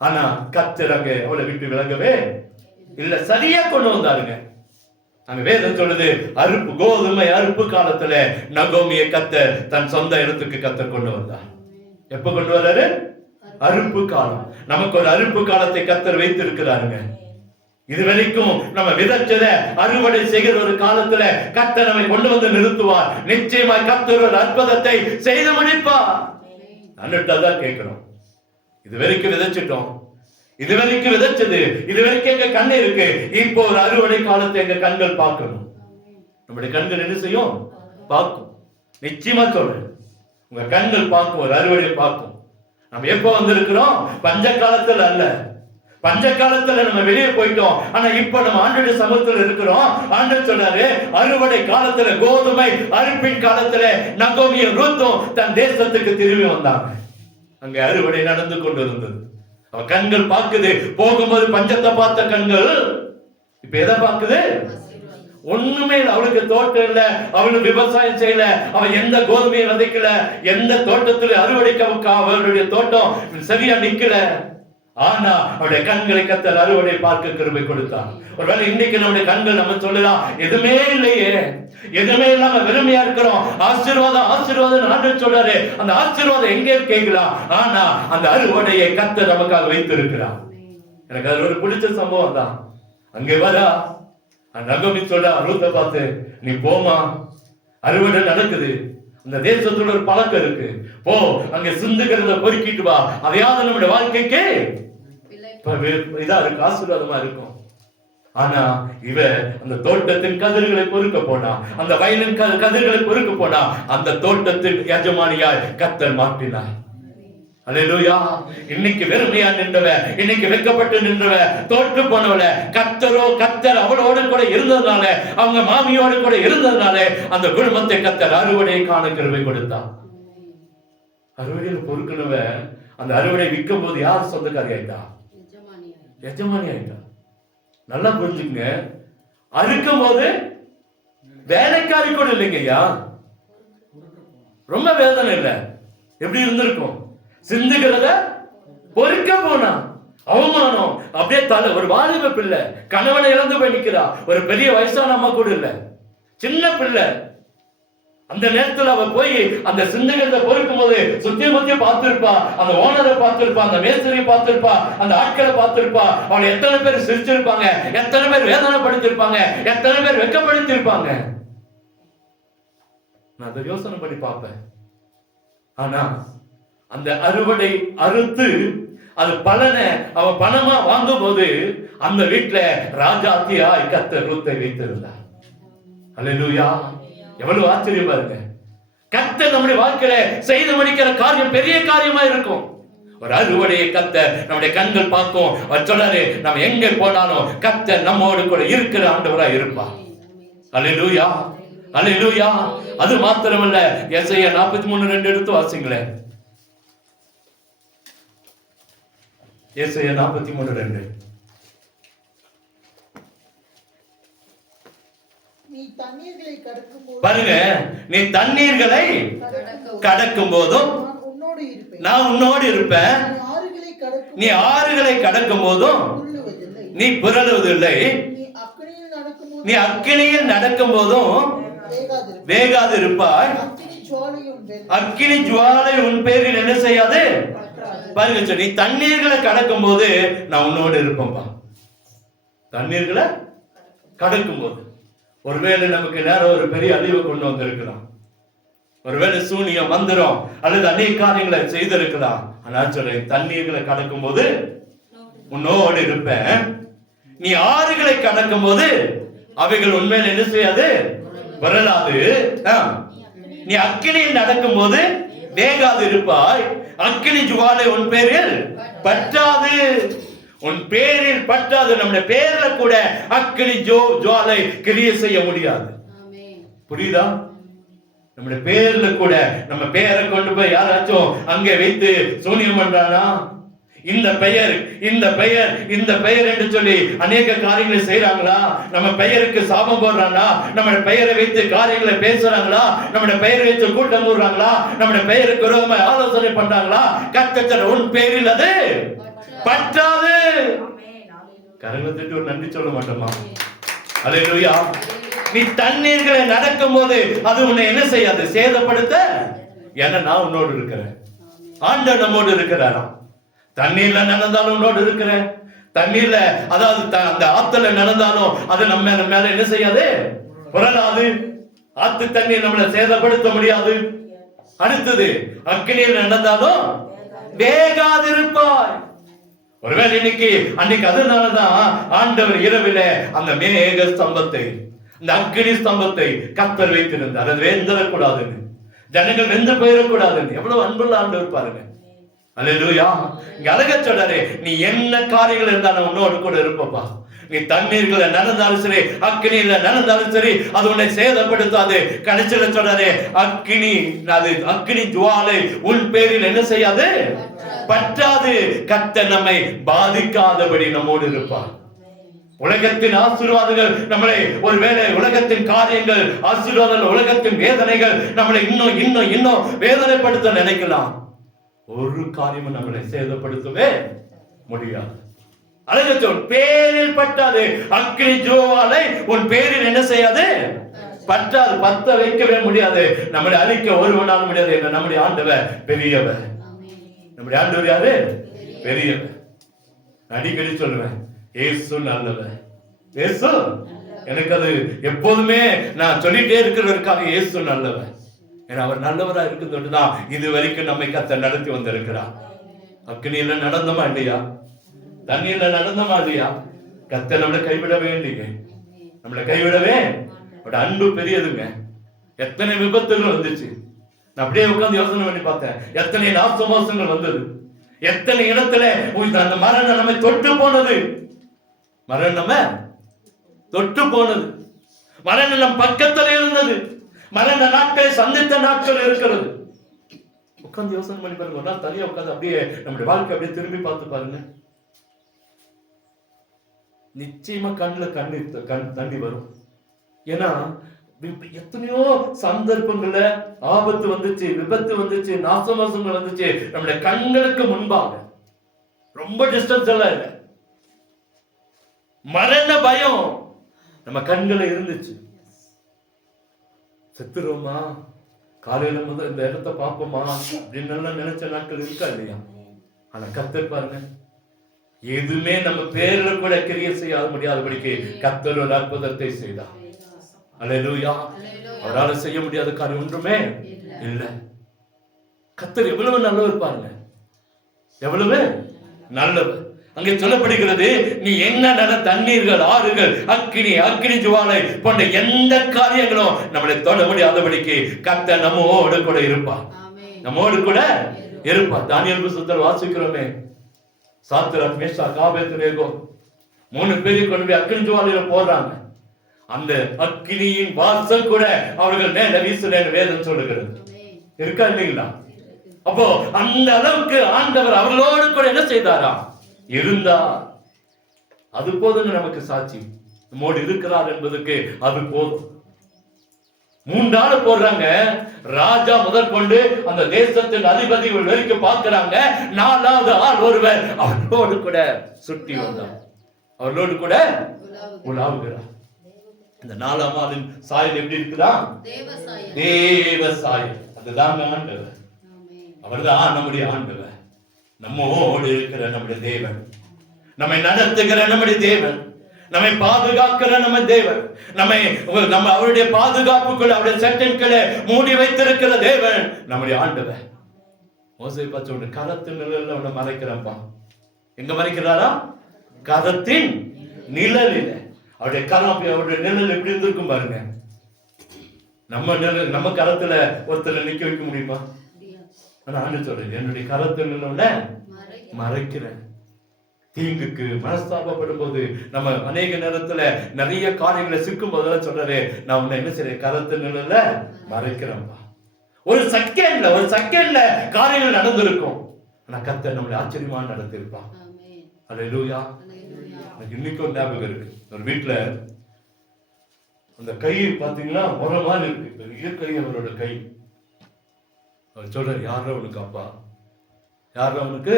ஆனா கர்த்தர் அங்க அவளை விட்டு விலகவே இல்ல, சரியா கொண்டு வந்தாருங்க. அங்க வேதம் சொல்லுது, அறுப்பு கோதுமை அறுப்பு காலத்துல நகோமியை கர்த்தர் தன் சொந்த இடத்துக்கு கர்த்தர் கொண்டு வந்தார். எப்ப கொண்டு வர்றாரு, அறுப்பு காலம். நமக்கு ஒரு அறுப்பு காலத்தை கர்த்தர் வைத்திருக்கிறாருங்க. இதுவரைக்கும் நம்ம விதைச்சத அறுவடை செய்கிற ஒரு காலத்துல கர்த்தர் நம்மை கொண்டு வந்து நிறுத்துவார். நிச்சயமா கர்த்தர் ஒரு அற்புதத்தை செய்து முடிப்பார். அன்னுதான் கேட்கிறோம். இதுவரைக்கும் விதைச்சிட்டோம், இதுவரைக்கும் விதைச்சது, இதுவரைக்கும் எங்க கண்ணு இருக்கு. இப்போ ஒரு அறுவடை காலத்தை எங்க கண்கள் பார்க்கணும். நம்முடைய கண்கள் என்ன செய்யும், பார்க்கும். நிச்சயமா சொல்றேன், உங்க கண்கள் பார்க்கும், ஒரு அறுவடை பார்க்கும். நம்ம எப்போ வந்திருக்கிறோம், பஞ்ச காலத்துல அல்ல. பஞ்ச காலத்துல நம்ம வெளியே போயிட்டோம். ஆனா இப்ப நம்ம ஆண்டவருடைய சமூகத்துல இருக்கிறோம். ஆண்டவர் சொன்னாரு, அறுவடை காலத்துல கோதுமை அறுப்பின் காலத்துல நகோமியும் ரூத்தும் தன் தேசத்துக்கு திரும்பி வந்தாங்க. அங்க அறுவடை நடந்து கொண்டு இருந்தது. அவ கண்கள் பார்க்குது. போகும்போது பஞ்சத்தை பார்த்த கண்கள் இப்ப எதை பார்க்குது, ஒண்ணுமே இல்லை. அவளுக்கு தோட்டம் இல்ல, அவளுக்கு விவசாயம் செய்யல, அவன் எந்த கோதுமையை விதைக்கல, எந்த தோட்டத்துல அறுவடைக்கு அவளுடைய தோட்டம் சரியா நிக்கல. ஆனா அவருடைய கண்களை கர்த்தர் அறுவடை பார்க்க கிருபை கொடுத்தான். ஒருவேளை இன்னைக்கு நம்முடைய கண்கள் நம்ம சொல்லலாம், எதுவுமே இல்லையே, எதுவுமே இல்லாம வெறுமையா இருக்கிறோம். ஆசீர்வாதம் ஆசீர்வாதம் ஆண்டவர் சொல்றாரு. அந்த ஆசீர்வாதம் எங்கே கேட்கலாம். ஆனா அந்த அறுவடையை கர்த்தர் நமக்காக வைத்திருக்கிறார். எனக்கு அது ஒரு பிடிச்ச சம்பவம் தான். அங்கே வரா நகோமி சொல்றா ரூத்தை பார்த்து, நீ போமா, அறுவடை நடக்குது, அந்த தேசத்துல ஒரு பழக்கம் இருக்கு, போ அங்க சிந்துகிறத பொறுக்கிட்டு வா, அதையாவது நம்முடைய வாழ்க்கைக்கு இதா இருக்கு, ஆசீர்வாதமா இருக்கும். ஆனா இவ அந்த தோட்டத்தின் கதிர்களை பொறுக்க போனா, அந்த வயலின் கதிர்களை பொறுக்க போனா, அந்த தோட்டத்தின் எஜமானியாய் கர்த்தர் மாற்றினார். அல்லேலூயா. இன்னைக்கு வெறுமையா நின்றவ, இன்னைக்கு வெட்கப்பட்டு நின்றவ, தோற்று போனவள கர்த்தர் அவளோடு கூட இருந்ததுனால, அவங்க மாமியோடு கூட இருந்ததுனால அந்த குடும்பத்தை கர்த்தர் அறுவடையை காண கிருபை கொடுத்தார். அறுவடையில் பொறுக்கணுவ அந்த அறுவடை விற்கும் போது யார் சொந்தக்காரி ஆயிட்டா, எஜமானி ஆயிட்டா. நல்லா புரிஞ்சுங்க. அறுக்கும் போது வேலைக்காரி கூட இல்லைங்கய்யா. ரொம்ப வேதனை இல்ல, எப்படி இருந்திருக்கும். சிந்துகிறத பொறுக்க போனா அவமானம். அப்படியே தலை ஒரு வாலிப பிள்ளை கணவனை இழந்து போய் நிக்கிறா. ஒரு பெரிய வயசான அம்மா கூட இல்ல, சின்ன பிள்ளை. அந்த நேரத்தில் அவ போய் அந்த சிந்துகிறத பொறுக்கும் போது சுத்தி முத்தி பார்த்திருப்பா, அந்த ஓனரை பார்த்திருப்பா, அந்த மேஸ்திரியை பார்த்திருப்பா, அந்த ஆட்களை பார்த்திருப்பா. அவளை எத்தனை பேர் சிரிச்சிருப்பாங்க, எத்தனை பேர் வேதனைப்படுத்திருப்பாங்க, எத்தனை பேர் வெட்கப்படுத்திருப்பாங்க. நான் அதை யோசனை பண்ணி பார்ப்பேன். ஆனா அந்த அறுவடை அறுத்து அது பலனை அவ பணமா வாங்கும் போது அந்த வீட்டுல ராஜாத்தியாய் கர்த்தர் ரூத்தை வைத்திருந்தார். அல்லேலூயா. எவ்வளவு ஆச்சரியம் பாருங்க. கர்த்தர் நம்முடைய வாழ்க்கையில செய்து முடிக்கிற காரியம் பெரிய காரியமா இருக்கும். ஒரு அறுவடையை கர்த்தர் நம்முடைய கண்கள் பார்க்கும். அவர் சொல்றாரு, நம்ம எங்க போனாலும் கர்த்தர் நம்மோடு கூட இருக்கிற ஆண்டவரா இருப்பார். அல்லேலூயா, அல்லேலூயா. அது மாத்திரமல்ல, எசையா 43:2 எடுத்து வாசிங்களேன். எசையா 43:2. பாருங்க, நீ தண்ணீர்களை கடக்கும் போதும் நான் உன்னோடு இருப்பேன், நீ ஆறுகளை கடக்கும் போதும் நீ புரளுவதில்லை, நீ அக்கினியில் நடக்கும் போதும் வேகாது இருப்பாய், அக்கினி ஜுவாலை உன் பேரில் என்ன செய்யாது. பாருங்க, நீ தண்ணீர்களை கடக்கும் போது நான் உன்னோடு இருப்பேன்பா. தண்ணீர்களை கடக்கும் போது ஒருவேளை நமக்கு நேரம் ஒரு பெரிய அழிவை கொண்டு வந்திருக்கலாம், ஒருவேளை சூனியம் மந்திரம் அல்லது அநேக காரியங்களை செய்திருக்கலாம். ஆனால் சொல்றேன், தண்ணீர்களை கடக்கும் போது உன்னோடு இருப்பேன், நீ ஆறுகளை கடக்கும் போது அவைகள் உண்மையில என்ன செய்யாது, வரலாது, நீ அக்கினியில் நடக்கும் போது வேகாது இருப்பாய். அக்கினி ஜுவாலை உன் பேரில் பற்றாது. உன் பேரில் பற்றாது. நம்முடைய பேர்ல கூட அக்கினி ஜுவாலை கிரியை செய்ய முடியாது. புரியுதா? நம்முடைய பேர்ல கூட நம்ம பேரை கொண்டு போய் யாராச்சும் அங்கே வைத்து சூனியம் பண்றானா? இந்த பெயர் இந்த பெயர் இந்த பெயர் என்று சொல்லி அநேக காரியங்களை செய்யறாங்களா? நம்ம பெயருக்கு சாபம் போடுறாங்களா? நம்ம பெயரை வைத்து காரியங்களை பேசுறாங்களா? நம்ம பெயரை வைத்து கூட்டம் கூடுறாங்களா? நம்ம பெயருக்கு விரோதமா ஆலோசனை பண்றாங்களா? கர்த்தர் உன் பேரில் அது பற்றாது. கரங்களை தட்டி ஒரு நன்றி சொல்ல மாட்டோமா? அல்லேலூயா. நீ தண்ணீர்களை நடக்கும் போது அது உன்னை என்ன செய்யாது? சேதப்படுத்த. ஏன்னா நான் உன்னோடு இருக்கிறேன். ஆண்டவர் நம்மோடு இருக்கிறாராம். தண்ணீர்ல நடந்தாலும் உன்னோடு இருக்கிறேன். தண்ணீர்ல அதாவது அந்த ஆத்துல நடந்தாலும் அது நம்ம மேல என்ன செய்யாது? புரளாது. ஆத்து தண்ணீர் நம்மளை சேதப்படுத்த முடியாது. அடுத்தது அக்கினியில் நடந்தாலும் வேகாதிருப்பாய். ஒருவேளை அன்னைக்கு அதனாலதான் ஆண்டவர் இரவில அந்த மேக ஸ்தம்பத்தை, இந்த அக்கினி ஸ்தம்பத்தை கர்த்தர் வைத்திருந்தார். அது வெந்துடக்கூடாதுன்னு, ஜனங்கள் வெந்து போயிடக்கூடாதுன்னு. எவ்வளவு அன்புள்ள ஆண்டவர் பாருங்க. அல்லேலூயா. இங்க அழகா சொல்றாரு, நீ என்ன காரியங்கள் இருந்தாலும் உன்னோடு கூட இருப்பப்பா. நீ தண்ணீர்களை நடந்தாலும் சரி, அக்கினியில நடந்தாலும் சரி, அது உன்னை சேதப்படுத்தாது. கடைசியில சொல்றாரு, அக்கினி அது அக்கினி ஜுவாலை உன் பேரில் என்ன செய்யாது? பற்றாது. கர்த்தர் நம்மை பாதிக்காதபடி நம்மோடு இருப்பார். உலகத்தின் ஆசீர்வாதங்கள் நம்மளை, ஒருவேளை உலகத்தின் காரியங்கள் ஆசீர்வாதங்கள், உலகத்தின் வேதனைகள் நம்மளை இன்னும் இன்னும் இன்னும் வேதனைப்படுத்த நினைக்கலாம். ஒரு காரியமும் நம்மளை சேதப்படுத்தவே முடியாது. அழகத்தோன் பேரில் பற்றாது. அக்கினி ஜுவாலை உன் பேரில் என்ன செய்யாது? பற்றாது. பத்த வைக்கவே முடியாது. நம்மளை அழிக்க ஒருவனாலும் முடியாது. நம்முடைய ஆண்டவர் பெரியவர். நம்முடைய ஆண்டவர் யாரு? பெரியவர். அடிக்கடி சொல்லுவேன், இயேசு நல்லவர். இயேசு எனக்கு அது எப்போதுமே நான் சொல்லிட்டே இருக்கிற ஒரு காரியம், இயேசு நல்லவர். ஏன்னா அவர் நல்லவரா இருக்குதுதான் இது வரைக்கும் நம்மை கர்த்தர் நடத்தி வந்திருக்கிறார். அக்கினியில நடந்தோமா இல்லையா? தண்ணீர்ல நடந்தோமா இல்லையா? கர்த்தர் நம்மளை கைவிடவே இல்லைங்க. நம்மளை கைவிடவே. அவருடைய அன்பு பெரியதுங்க. எத்தனை விபத்துகள் வந்துச்சு. நான் அப்படியே உட்கார்ந்து யோசனை பண்ணி பார்த்தேன். எத்தனை நாசமோசங்கள் வந்தது. எத்தனை இடத்துல அந்த மரணம் நம்மை தொட்டு போனது. மரணம் நம்ம தொட்டு போனது. மரணம் நம் பக்கத்துல இருந்தது. மரண நாட்களை சந்தித்த நாட்கள் இருக்கிறது. உட்கார்ந்து யோசனை பண்ணி பாருங்க. ஒரு நாள் தனியா உட்கார்ந்து அப்படியே நம்முடைய வாழ்க்கை அப்படியே திரும்பி பார்த்து பாருங்க. நிச்சயமா கண்ணுல தண்ணி வரும். ஏன்னா எத்தனையோ சந்தர்ப்பங்கள்ல ஆபத்து வந்துச்சு, விபத்து வந்துச்சு, நாசமாசங்கள் வந்துச்சு நம்முடைய கண்களுக்கு முன்பாக. ரொம்ப டிஸ்டன்ஸ் எல்லாம் இல்லை. மரண பயம் நம்ம கண்களை இருந்துச்சு. செத்துருவோமா, காலையில முதல் இந்த இடத்த பார்ப்போமா அப்படின்னு நினைச்ச நாட்கள் இருக்கா இல்லையா? ஆனா கர்த்தர் பாருங்க, எதுவுமே நம்ம பேர்ல கூட கிரியை செய்ய முடியாதபடிக்கு கர்த்தர் ஒரு அற்புதத்தை செய்தார். அல்லேலூயா. அவரால் செய்ய முடியாத காரியம் ஒன்றுமே இல்லை. கர்த்தர் எவ்வளவு நல்லவர் பாருங்க, எவ்வளவு நல்லவர். அங்கே சொல்லப்படுகிறது, நீ என்ன தண்ணீர்கள், ஆறுகள், அக்கினி ஜுவாலை போன்ற எந்த காரியங்களும் நம்மளை தொட முடியாதபடிக்கு கர்த்தர் நம்மோடு கூட இருப்பார். நம்மோடு கூட இருப்பார். தானியேல் புத்தகத்தில் வாசிக்கிறோமே, சாத்ராக், மேஷாக், ஆபேத்நேகோ 3 பேரை கொண்டு போய் அக்கினி ஜுவாலையில போடுறாங்க. அந்த அக்கினியின் வாசல் கூட அவர்கள் மேல வீசுறேன்னு வேதம் சொல்லுகிறது. இருக்கா இல்லைங்களா? அப்போ அந்த அளவுக்கு ஆண்டவர் அவர்களோடு கூட என்ன செய்தாரா? இருந்தார். அது போதும் நமக்கு சாட்சி. நம்மோடு இருக்கிறார் என்பதற்கு அது போதும். 3 ஆள் போடுறாங்க. ராஜா முதற்கொண்டு அந்த தேசத்தின் அதிபதிகள் வரைக்கும் பார்க்கிறாங்க. 4வது ஆள் ஒருவர் அவர்களோடு கூட சுற்றி வந்தார். அவர்களோடு கூட உலாவுகிறார். இந்த 4ஆம் ஆளின் சாயல் எப்படி இருக்குதா? தேவ சாயல். அதுதான் ஆண்டவர். அவர்தான் நம்முடைய ஆண்டவர். நம்மோடு இருக்கிற நம்முடைய தேவன், நம்மை நடத்துகிற நம்முடைய தேவன், நம்மை பாதுகாக்கிற நம்ம தேவன், நம்ம அவருடைய பாதுகாப்புக்குள்ள, அவருடைய சட்டங்களை மூடி வைத்திருக்கிற தேவன் நம்முடைய ஆண்டவர். மோசே பார்த்து கரத்தின் நிழலில் அவனை மறைக்கிறப்பா. எங்க மறைக்கிறாரா? கரத்தின் நிழலில். அவருடைய கரம், அவருடைய நிழல் எப்படி இருந்திருக்கும் பாருங்க. நம்ம கரத்துல ஒருத்தரை நிக்க வைக்க முடியுமா? ஆனா ஆண்டு சொல்றேன், என்னுடைய கரத்துல மறைக்கிறேன். தீங்குக்கு மனஸ்தாபப்படும் போது, நம்ம அநேக நேரத்துல நிறைய காரியங்களை சிக்கும் போதெல்லாம் சொல்றாரு, நான் உன்னை என்ன செய்றேன், கரத்து நிழல்ல மறைக்கிறேன்ப்பா. ஒரு செகண்ட்ல காரியங்கள் நடந்திருக்கும். ஆனா கர்த்தர் நம்மளை ஆச்சரியமா நடத்திருப்பா. அல்லேலூயா. எனக்கு இன்னைக்கும் ஞாபகம் இருக்கு, ஒரு வீட்டுல அந்த கை பாத்தீங்கன்னா முறை மாதிரி இருக்கு, பெரிய கை அவரோட கை. அவர் சொல்றாரு, யாரா உனக்கு அப்பா, யாரா உனக்கு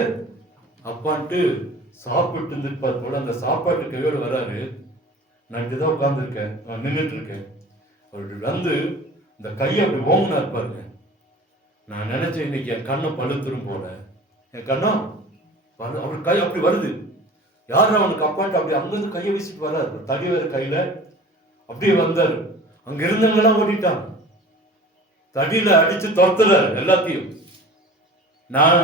அப்பான்ட்டு சாப்பிட்டு இருந்துருப்பார் போல. அந்த சாப்பாட்டு கையோடு வராரு. நான் இப்படிதான் உட்கார்ந்துருக்கேன், நான் நின்றுட்டு இருக்கேன். அவரு வந்து இந்த கையை அப்படி ஓங்கினா இருப்பாருங்க. நான் நினைச்சேன் இன்னைக்கு என் கண்ணம் பழுத்துரும் போல. என் கண்ணம் அவர் கை அப்படி வருது. யாரா அவனுக்கு அப்பான்ட்டு அப்படி அங்கிருந்து கையை வீசிட்டு வர்றாரு. தடி வேற கையில அப்படியே வந்தாரு. அங்க இருந்தவங்கெல்லாம் ஓடிட்டான். தடியில அடிச்சு துரத்துறாரு எல்லாத்தையும். நான்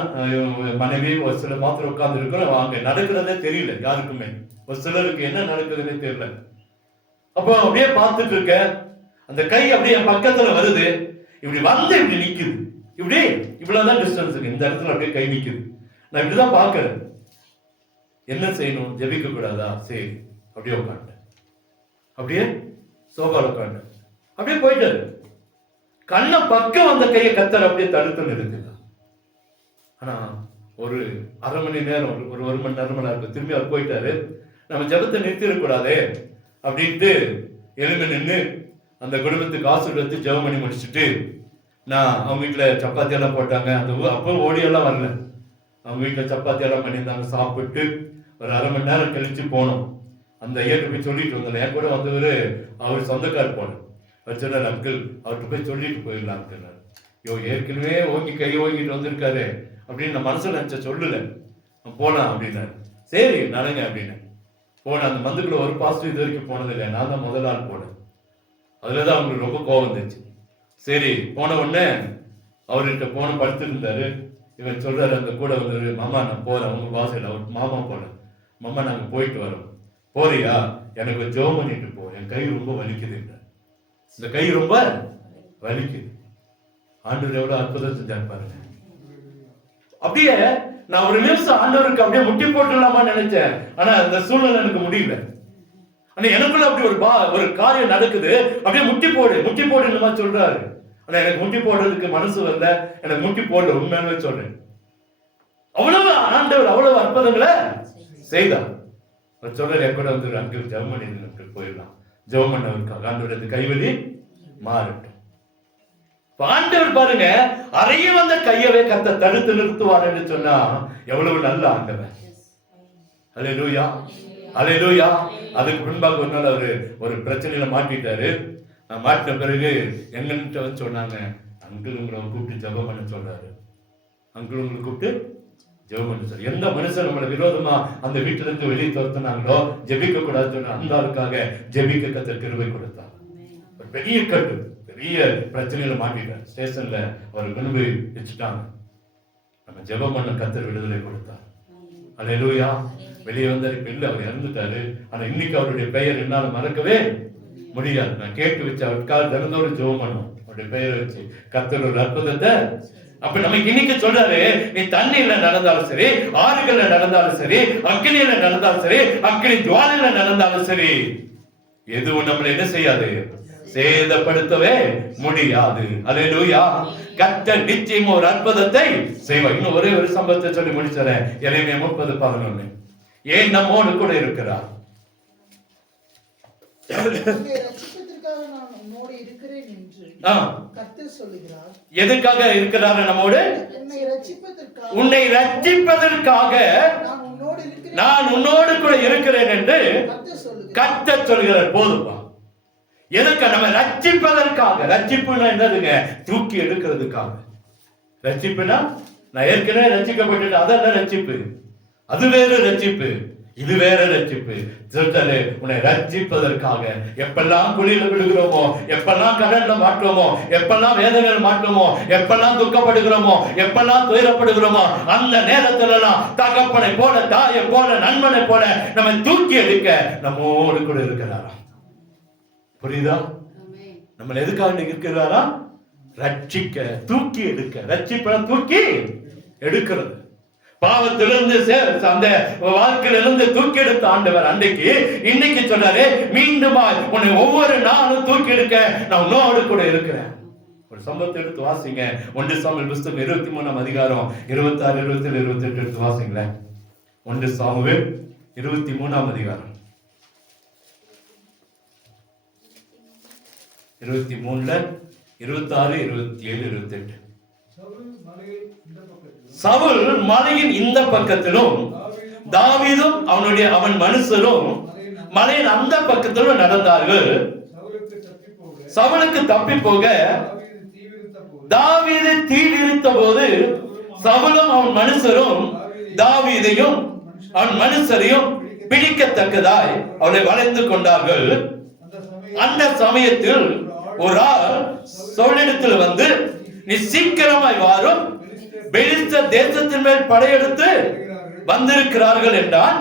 மனைவி ஒரு சில மாத்திரம் உட்கார்ந்து இருக்கோம். அங்க நடக்கிறதே தெரியல யாருக்குமே. ஒரு சிலருக்கு என்ன நடக்குதுன்னே தெரியல. அப்போ அப்படியே பார்த்துட்டு இருக்க, அந்த கை அப்படியே என் பக்கத்துல வருது. இப்படி வந்து இப்படி நிக்குது. இப்படி இவ்வளவுதான் டிஸ்டன்ஸ் இருக்கு. இந்த இடத்துல அப்படியே கை நிக்குது. நான் இப்படிதான் பாக்குறேன். என்ன செய்யணும், ஜெபிக்க கூடாதா? சரி, அப்படியே உட்காண்டேன். அப்படியே சோபால உட்காண்டேன். அப்படியே போயிட்டாரு. கண்ண பக்கம் அந்த கையை கத்தர் அப்படியே தடுத்து நிறுத்துங்க. ஆனா ஒரு அரை மணி நேரம், ஒரு மணி நேரம் இருக்கு. திரும்பி அவர் போயிட்டாரு. நம்ம ஜெபத்தை நிறுத்திடக்கூடாதே அப்படின்ட்டு எழுந்து நின்று அந்த குடும்பத்துக்கு ஆசீர்வதித்து ஜெபம் பண்ணி முடிச்சுட்டு, நான் அவங்க வீட்டுல சப்பாத்தி எல்லாம் போட்டாங்க. அந்த அப்போ ஓடியெல்லாம் வரல. அவங்க வீட்டுல சப்பாத்தி எல்லாம் பண்ணியிருந்தாங்க. சாப்பிட்டு ஒரு அரை மணி நேரம் கழிச்சு போனோம். அந்த ஐயர்கிட்ட போய் சொல்லிட்டு வந்தோம். என் கூட வந்தவர் அவர் சொந்தக்கார் போனேன். அவர் சொன்னார், அங்கிள் அவர்கிட்ட போய் சொல்லிட்டு போயிடலாம் அங்கிள். யோ ஏற்கனவே ஓங்கி கை ஓங்கிட்டு வந்திருக்காரு அப்படின்னு நான் மனசுல நினைச்ச சொல்லல. போலாம் அப்படின்னாரு. சரி நடங்க அப்படின்னு போனேன். அந்த மந்துக்குள்ள ஒரு பாசிட்டிவ் இது வரைக்கும் போனதில்லை. நான் தான் முதல் நாள் போனேன். அதுலதான் அவங்களுக்கு ரொம்ப கோபம் வந்துச்சு. சரி போன உடனே அவர்கிட்ட போன படுத்துட்டு இருந்தாரு. இவன் சொல்றாரு, அந்த கூட வந்தாரு, மாமா நான் போறேன். அவங்க வாசல் அவர் மாமா போனேன். மாமா நாங்க போயிட்டு வரோம். போறியா? எனக்கு ஜெபம் பண்ணிட்டு போ, என் கை ரொம்ப வலிக்குது. இந்த கை ரொம்ப வலிக்குது. ஆண்டவர் எவ்வளவு அற்புதம் செஞ்சாரு பாருங்க. அப்படியே நான் ஒரு நிமிஷம் ஆண்டவருக்கு அப்படியே முட்டி போட்டுடலாமா நினைச்சேன். ஆனா அந்த சூழ்நிலை எனக்கு முடியல. ஆனா எனக்குள்ள அப்படி ஒரு காரியம் நடக்குது. அப்படியே முட்டி போடு இந்த மாதிரி சொல்றாரு. ஆனா எனக்கு முட்டி போடுறதுக்கு மனசு வரல. எனக்கு முட்டி போடல, உண்மையாவே சொல்றேன். அவ்வளவு ஆண்டவர் அவ்வளவு அற்புதங்களை செய்தார். சொல்றாரு, என் கூட வந்து அங்கிள் ஜெபம் பண்ணி போயிடலாம். ஜெபம் பண்ணவருக்காக ஆண்டவர் கைவலி மாறட்டும். ஆண்டவர் பாருங்க, அறைய வந்த கையவே கத்த தடுத்து நிறுத்துவார் என்று சொன்னா எவ்வளவு நல்ல ஆண்டவர். அல்லேலூயா, அல்லேலூயா. அதுக்கு முன்பாக ஒரு நாள் அவரு ஒரு பிரச்சனையில மாட்டிட்டாரு. மாட்டின பிறகு எங்கன்ட்டு வந்து சொன்னாங்க, அங்கிள் உங்களை கூப்பிட்டு ஜெபம் பண்ண சொல்றாரு. அங்கிள் உங்களை கூப்பிட்டு ஜெபம் பண்ண சொல்றாரு. எந்த மனுஷன் நம்மளை விரோதமா அந்த வீட்டுல இருந்து வெளியே துரத்துனாங்களோ, ஜெபிக்க கூடாது சொன்ன அந்த ஆளுக்காக ஜெபிக்க கத்தர் கிருபை கொடுத்தார். ஒரு பெரிய கட்டு, பெரிய பிரச்சனையில மாட்டிட்டார். ஸ்டேஷன்ல அவர் கொண்டு போய் வச்சுட்டாங்க. நம்ம ஜெபம் பண்ண கத்தர் விடுதலை கொடுத்தார். அல்லேலூயா. வெளியே வந்தாரு. இல்ல அவர் இறந்துட்டாரு. ஆனா இன்னைக்கு அவருடைய பெயர் என்னால மறக்கவே முடியாது. நான் கேட்டு வச்சு அவருக்காக தினந்தோறும் ஜெபம் பண்ணும். அவருடைய பெயரை வச்சு கர்த்தர் ஒரு அற்புதத்தை. அப்ப நமக்கு இன்னைக்கு சொல்றாரு, நீ தண்ணியில நடந்தாலும் சரி, ஆறுகள்ல நடந்தாலும் சரி, அக்னியில நடந்தாலும் சரி, அக்னி ஜுவாலையில நடந்தாலும் சரி, எதுவும் நம்மளை என்ன செய்யாது, சேதப்படுத்தவே முடியாது. அல்லேலூயா. கர்த்தர் நிச்சயம் ஒரு அற்புதத்தை செய்வார். இன்னும் ஒரே ஒரு சம்பவத்தை சொல்லி முடிச்சறேன். எரேமியா 30:11. ஏன் நம்மோடு கூட இருக்கிறார். எதுக்காக இருக்கிறார் நம்மோடு? உன்னை ரட்சிப்பதற்காக நான் உன்னோடு கூட இருக்கிறேன் என்று கர்த்தர் சொல்கிறார். போதுமா? எதுக்கு? நம்ம ரட்சிப்பதற்காக. ரட்சிப்புனா என்னதுங்க? தூக்கி எடுக்கிறதுக்காக. ரட்சிப்புனா நான் ஏற்கனவே ரட்சிக்கப்பட்டு அதெல்லாம் ரட்சிப்பு. அது வேற ரட்சிப்பு, இது வேற ரட்சிப்பு. சொல்றாரு, உன்னை ரட்சிப்பதற்காக. எப்பெல்லாம் குழியில விடுகிறோமோ, எப்பெல்லாம் கடல்ல மாற்றோமோ, எப்பெல்லாம் வேதனையில மாற்றோமோ, எப்பெல்லாம் துக்கப்படுகிறோமோ, எப்பெல்லாம் துயரப்படுகிறோமோ, அந்த நேரத்துல எல்லாம் தகப்பனை போல, தாயை போல, நண்பனை போல நம்ம தூக்கி எடுக்க நம்மோடு கூட இருக்கிறாராம். புரியுதா? நம்ம எதுக்காக இருக்கிறாரா? ரட்சிக்க, தூக்கி எடுக்க. ரட்சிப்ப தூக்கி எடுக்கிறது. பாவத்திலிருந்து அந்த வாழ்க்கையிலிருந்து தூக்கி எடுத்த ஆண்டவர் அன்றைக்கு இன்னைக்கு சொன்னாரு, மீண்டுமா உன்னை ஒவ்வொரு நாளும் தூக்கி எடுக்க நான் உன்னோடு கூட இருக்கிறேன். ஒரு சம்பவத்தை எடுத்து வாசிங்க. 1 சாமுவேல் புத்தகம் 23ஆம் அதிகாரம் 26, 27, 28 எடுத்து வாசிங்களேன். 1 சாமுவேல் 23ஆம் அதிகாரம் 23ல 26, 27, 28. சவுல் மலையின் இந்த பக்கத்திலும் தாவீதும் அவன் மனுஷரும் மலையின் அந்த பக்கத்திலும் நடந்தார்கள். சவுலுக்கு தப்பி போக தாவீது தீவிரித்த போது சவுலும் அவன் மனுஷரும் தாவீதையும் அவன் மனுஷரையும் பிடிக்கத்தக்கதாய் அவளை வளைந்து கொண்டார்கள். அந்த சமயத்தில் ஒரு ஆள் சவுலிடத்தில் வந்து, நீ சீக்கிரமாய் வாரும், பெலிஸ்தர் தேசத்தின் மேல் படையெடுத்து வந்திருக்கிறார்கள் என்றான்.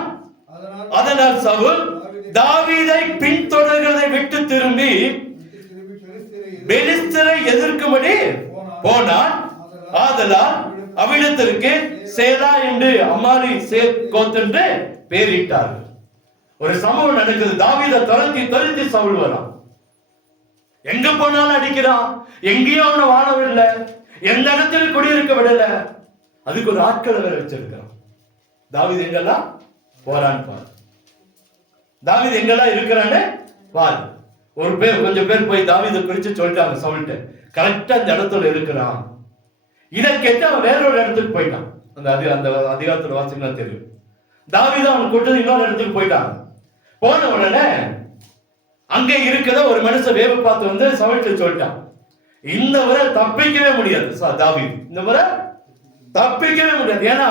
அதனால் சவுல் தாவீதை பின்தொடர்கிறதை விட்டு திரும்பி பெலிஸ்தரை எதிர்க்கும்படி போனான். ஆதலால் அவ்விடத்திற்கு சேலா என்று அம்மாரி சேக்கோத் என்று பெயரிட்டார்கள். ஒரு சம்பவம் நடக்குது. தாவீதை துரத்தி சவுல் வரான். எங்க போனாலும் அடிக்கிறான். எங்கேயும் அவனை வாழவில்லை, எந்த இடத்துல குடியிருக்க விடல. அதுக்கு ஒரு ஆட்களை வேற வச்சிருக்கான். தாவீது எங்கெல்லாம் போறான்னு பாரு. தாவீது எங்கெல்லாம் இருக்கிறான்னு பாரு. கொஞ்சம் பேர் போய் தாவீதை குறிச்சு சொல்லிட்டாங்க சவுல்ட்ட. கரெக்டா அந்த இடத்துல இருக்கிறான். இதை கேட்டு அவன் வேறொரு இடத்துக்கு போயிட்டான். அந்த அதிகாரத்துல வாசிங்கன்னா தெரியும். தாவீது அவன் கூட்டு இன்னொரு இடத்துக்கு போயிட்டான். போன உடனே அங்க இருக்கிற ஒரு மனுஷன் வேவு பார்த்து வந்து சவுல்ட்ட சொல்லிட்டான், இந்த முறை தப்பிக்கவே முடியாது தாவீது, இந்த முறை தப்பிக்கவே முடியாது. ஏன்னா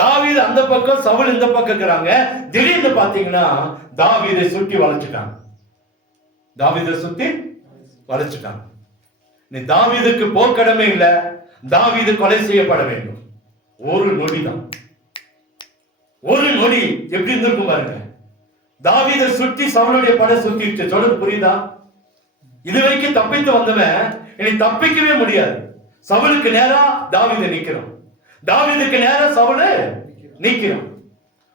தாவீது அந்த பக்கம், சவுல் இந்த பக்கம் இருக்கிறாங்க. திடீர்னு பாத்தீங்கன்னா தாவீதை சுத்தி வளைச்சிட்டாங்க. தாவீதை சுத்தி வளைச்சிட்டாங்க. நீ தாவீதுக்கு போர்க்கடமை இல்ல, தாவீது கொலை செய்யப்பட வேண்டும். ஒரு நொடிதான், ஒரு நொடி எப்படி இருந்திருக்கும் பாருங்க. தாவீதை சுற்றி சவுலுடைய படை சுத்திட்டு. சொல்றது புரியுதா? இதுவரைக்கும் தப்பித்து வந்தவன் இனி தப்பிக்கவே முடியாது. சவுலுக்கு நேரா தாவீது நிக்கிறான், தாவீதுக்கு நேரா சவுலு நிக்கிறான்.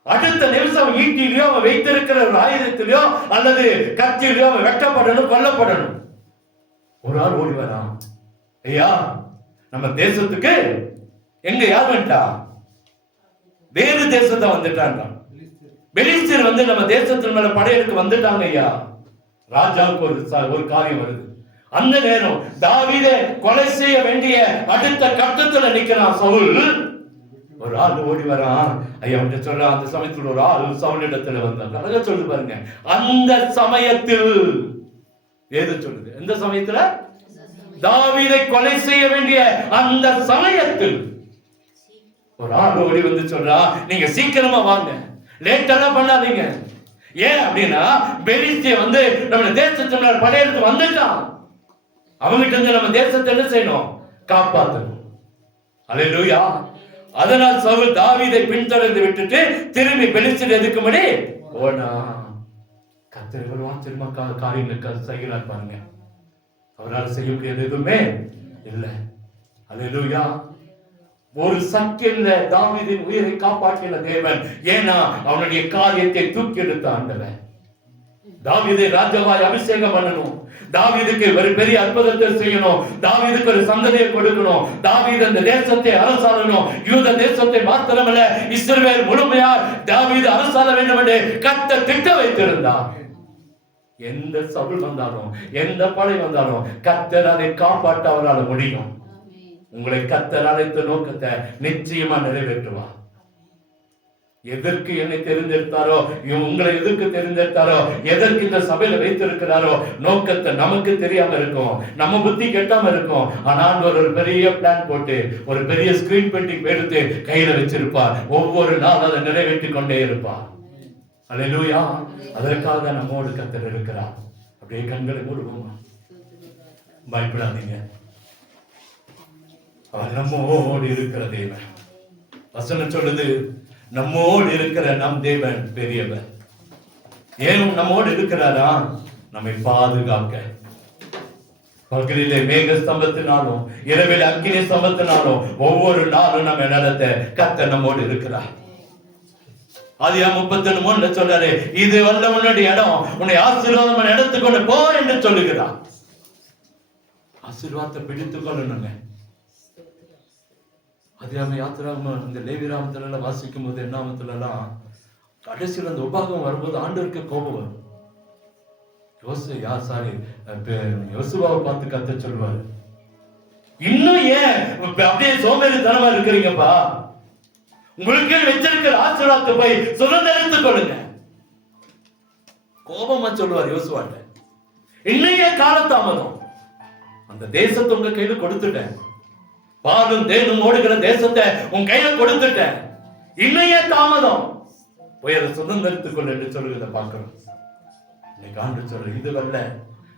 அடுத்த நிமிஷம் ஈட்டிலையோ அவன் வைத்திருக்கிற ஒரு ஆயுதத்திலையோ அல்லது கத்திலையோ அவன் வெட்டப்படணும், கொல்லப்படணும். ஒரு ஆள் ஓடி வரான், ஐயா நம்ம தேசத்துக்கு எங்க யார் வந்துட்டா? வேறு தேசத்தை வந்துட்டான். பெலிஸ்தர் வந்து நம்ம தேசத்தின் மேல படையெடுக்க வந்துட்டாங்க ஐயா. ராஜாவுக்கு ஒரு காரியம் வருது. அந்த நேரம் தாவீதை கொலை செய்ய வேண்டிய அடுத்த கட்டத்துல நிக்கிறான் சவுல். ஒரு ஆள் ஓடி வரான், ஐயா அவன்கிட்ட சொல்ற. அந்த சமயத்தில் ஒரு ஆள் சவுலிடத்துல வந்தாங்க. அழகா சொல்லுது பாருங்க. அந்த சமயத்தில் ஏது சொல்லுது? எந்த சமயத்துல? தாவீதை கொலை செய்ய வேண்டிய அந்த சமயத்தில் ஒரு ஆள் ஓடி வந்து சொல்றா, நீங்க சீக்கிரமா வாங்க, லேட்டெல்லாம் பண்ணாதீங்க. ஏன் அப்படின்னா பெலிஸ்திய வந்து நம்ம தேசத்துல படையெடுத்து வந்துட்டான். அவங்கிட்ட இருந்து நம்ம தேசத்தை என்ன செய்யணும்? காப்பாற்றணும். அல்லேலூயா. அதனால் சவுல் தாவீதை பின்தொடர்ந்து விட்டுட்டு திரும்பி பெலிஸ்தியரை எதிர்க்கும்படி போனா. கர்த்தர் திரும்ப காரியங்கள் செய்கிறார் பாருங்க. அவரால் செய்ய முடியாது எதுவுமே இல்லை. அல்லேலூயா. ஒரு சக்கில்ல தாவீதின் உயிரை காப்பாற்றின தேவன். ஏன்னா அவனுடைய காரியத்தை தூக்கி எடுத்த ஆண்டவன். தாவீதை ராஜாவாய் அபிஷேகம் பண்ணணும், தாவீதுக்கு ஒரு பெரிய அற்புதத்தை செய்யணும், தாவீதுக்கு ஒரு சந்ததியை கொடுக்கணும், தாவீது அந்த தேசத்தை அரசாளணும். யூத தேசத்தை மாத்திரமல்ல, இஸ்ரவேல் முழுமையாய் தாவீது அரசாள வேண்டும் என்று கர்த்தர் திட்டம் வைத்திருந்தார். எந்த சவுல் வந்தாலும் எந்த படை வந்தாலும் கர்த்தர் அதை காப்பாற்ற அவரால் முடியும். உங்களை கர்த்தர் அழைத்த நோக்கத்தை நிச்சயமா நிறைவேற்றுவார். எதற்கு என்னை தெரிந்தெடுத்தாரோ, உங்களை எதற்கு தெரிந்தெடுத்தாரோ, எதற்கு இந்த சபையில வைத்திருக்கிறாரோ, நோக்கத்தை நமக்கு தெரியாம இருக்கும், நம்ம புத்தி கெட்டாம இருக்கும். ஆனால் ஒரு பெரிய பிளான் போட்டு ஒரு பெரிய ஸ்கிரீன் பெயிண்டிங் எடுத்து கையில வச்சிருப்பார். ஒவ்வொரு நாள் அதை நிறைவேற்றி கொண்டே இருப்பார். அல்லேலூயா. அதற்காக நம்மோடு கர்த்தர் இருக்கிறார். அப்படியே கண்களை மூடுவோமா? பயப்படாதீங்க, அவர் நம்மோடு இருக்கிற தேவன். வசனம் சொல்லுது, நம்மோடு இருக்கிற நம் தேவன் பெரியவர். ஏன் நம்மோடு இருக்கிறாரா? நம்மை பாதுகாக்க, பகலிலே மேக ஸ்தம்பத்தினாலும் இரவில் அக்கினி ஸ்தம்பத்தினாலும் ஒவ்வொரு நாளும் நம்ம நடத்த கர்த்தர் நம்மோடு இருக்கிறார். ஆதியாகமம் 31:3 சொல்றாரு, இது வல்ல உன்னுடைய இடம், உன்னை ஆசீர்வாதம் எடுத்துக்கொண்டு போ என்று சொல்லுகிறார். ஆசீர்வாதத்தை பிடித்துக் கொள்ளணுங்க. ஆதியாகமம் யாத்திராகமம் இந்த லேவியராகமத்துல எல்லாம் வாசிக்கும் போது என்னாமத்துல எல்லாம் கடைசியில் அந்த உபாகம் வரும்போது ஆண்டவருக்கு கோபம் வரும். யோசுவாவை பார்த்து கத்த சொல்லுவாரு, இன்னும் ஏன் அப்படியே சோம்பேறித்தனமா இருக்கிறீங்கப்பா, உங்களுக்கு வச்சிருக்கிற ஆசீர்வாதத்தை போய் சுதந்திரத்துக் கொள்ளுங்க. கோபமா சொல்லுவார் யோசுவாட்ட. இன்னும் ஏன் காலதாமதம், அந்த தேசத்தை உங்க கையில கொடுத்துட்டேன், பாலும் தேனும் ஓடுகிற தேசத்தை உன் கையில கொடுத்துட்டேன், இன்னும் ஏன் தாமதம், போய் அதை சுதந்திரத்துக் கொள்ள என்று சொல்லுகிறத பார்க்கிறோம். சொல்ற இது வரல,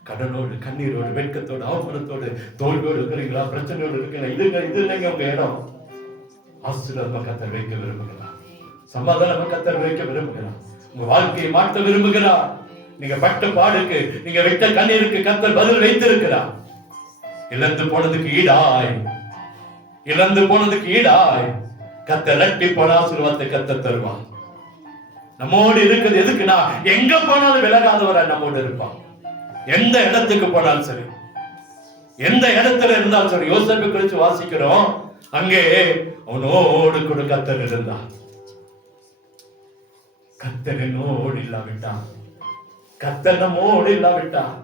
கடனோடு கண்ணீரோடு வெட்கத்தோடு அவமானத்தோடு தோல்வியோடு இருக்கிறீங்களா, பிரச்சனையோடு இருக்கிறீங்களா, இது இல்லைங்க உங்க இடம். ஆசீர்வாதமா கர்த்தர் வைக்க விரும்புகிறார், சமாதானமா கர்த்தர் வைக்க விரும்புகிறார், உங்க வாழ்க்கையை மாற்ற விரும்புகிறார். நீங்க பட்ட பாடுக்கு, நீங்க விட்ட கண்ணீருக்கு கர்த்தர் பதில் வைத்திருக்கிறார். இழந்து போனதுக்கு ஈடாய் கர்த்தர் இரட்டிப்பான ஆசீர்வாதத்தை கர்த்தர் தருவார். நம்மோடு இருக்கிறது எதுக்குன்னா, எங்க போனாலும் விலகாதவரா நம்மோடு இருப்பான். எந்த இடத்துக்கு போனாலும் சரி, எந்த இடத்துல இருந்தாலும் சரி. யோசேப்பை குறித்து வாசிக்கிறோம், அங்கே அவனோடு கூட கர்த்தர் இருந்தார். கர்த்தனோடு இல்லாவிட்டான், கர்த்தர் நம்மோடு இல்லாவிட்டான்.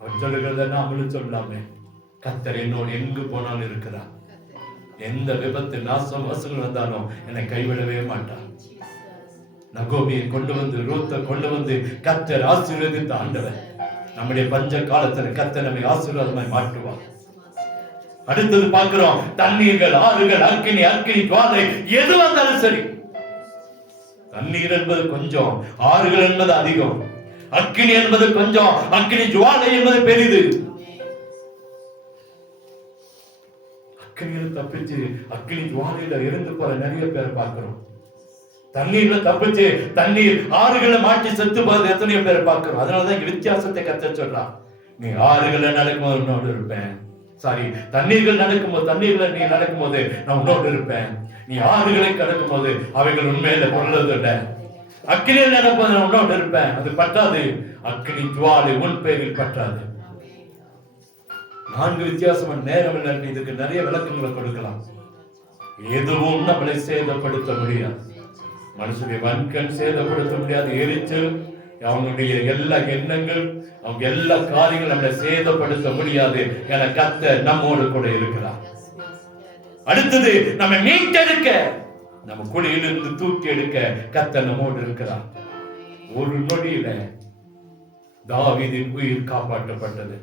அவன் சொல்லுகிறத நாமளும் சொல்லாமே, கர்த்தர் என்னோடு எங்கு போனாலும் இருக்கிறார். எந்த விபத்து நாசம் வசங்கள் வந்தாலும் என்னை கைவிடவே மாட்டான். நகோமியை கொண்டு வந்து, ரூத்தை கொண்டு வந்து கர்த்தர் ஆசீர்வதித்த ஆண்டவர். நம்முடைய பஞ்ச காலத்துல கர்த்தர் நம்மை ஆசீர்வாதமாய் மாற்றுவார். அடுத்தது பார்க்கிறோம், தண்ணீர்கள், ஆறுகள், அக்கினி ஜுவாலை எது வந்தாலும் சரி. தண்ணீர் என்பது கொஞ்சம், ஆறுகள் என்பது அதிகம், அக்கினி என்பது கொஞ்சம், அக்கினி ஜுவாலை என்பது பெரிது. அக்கினியில் தப்பிச்சு அக்கினி ஜுவாலையில இருந்து போற நிறைய பேர் பார்க்கிறோம். தண்ணீர்ல தப்பிச்சு தண்ணீர் ஆறுகளை மாட்டி செத்து போறது எத்தனையோ பேர் பார்க்கிறோம். அதனாலதான் இங்க வித்தியாசத்தை கத்த சொல்றான். நீ ஆறுகளை நடக்கும்போது உன்னோடு இருப்பேன், சாரி தண்ணீர்கள் நடக்கும்போது, தண்ணீர்ல நீ நடக்கும்போது நான் உன்னோடு இருப்பேன். நீ ஆறுகளை கடக்கும் போது அவைகள் உண்மையில பொருளதில்லை. அக்கினியில் நடப்பது நான் உன்னோடு இருப்பேன், அது பற்றாது. அக்கினி ஜுவாலை உன் பேரில் பற்றாது. 4 வித்தியாசமான நேரம், இதுக்கு நிறைய விளக்கங்களை கொடுக்கலாம். எதுவும் நம்மளை சேதப்படுத்த முடியாது. மனுஷனுடைய வன்கண் சேதப்படுத்த முடியாது. எரிச்சல், அவங்களுடைய எல்லா எண்ணங்கள், அவங்க எல்லா காரியங்களும் நம்மளை சேதப்படுத்த முடியாது. என கர்த்தர் நம்மோடு கூட இருக்கிறார். அடுத்தது நம்ம மீட்டெடுக்க, நம்ம குழியிலிருந்து தூக்கி எடுக்க கர்த்தர் நம்மோடு இருக்கிறார். ஒரு நொடியில தாவீதின் உயிர் காப்பாற்றப்பட்டது.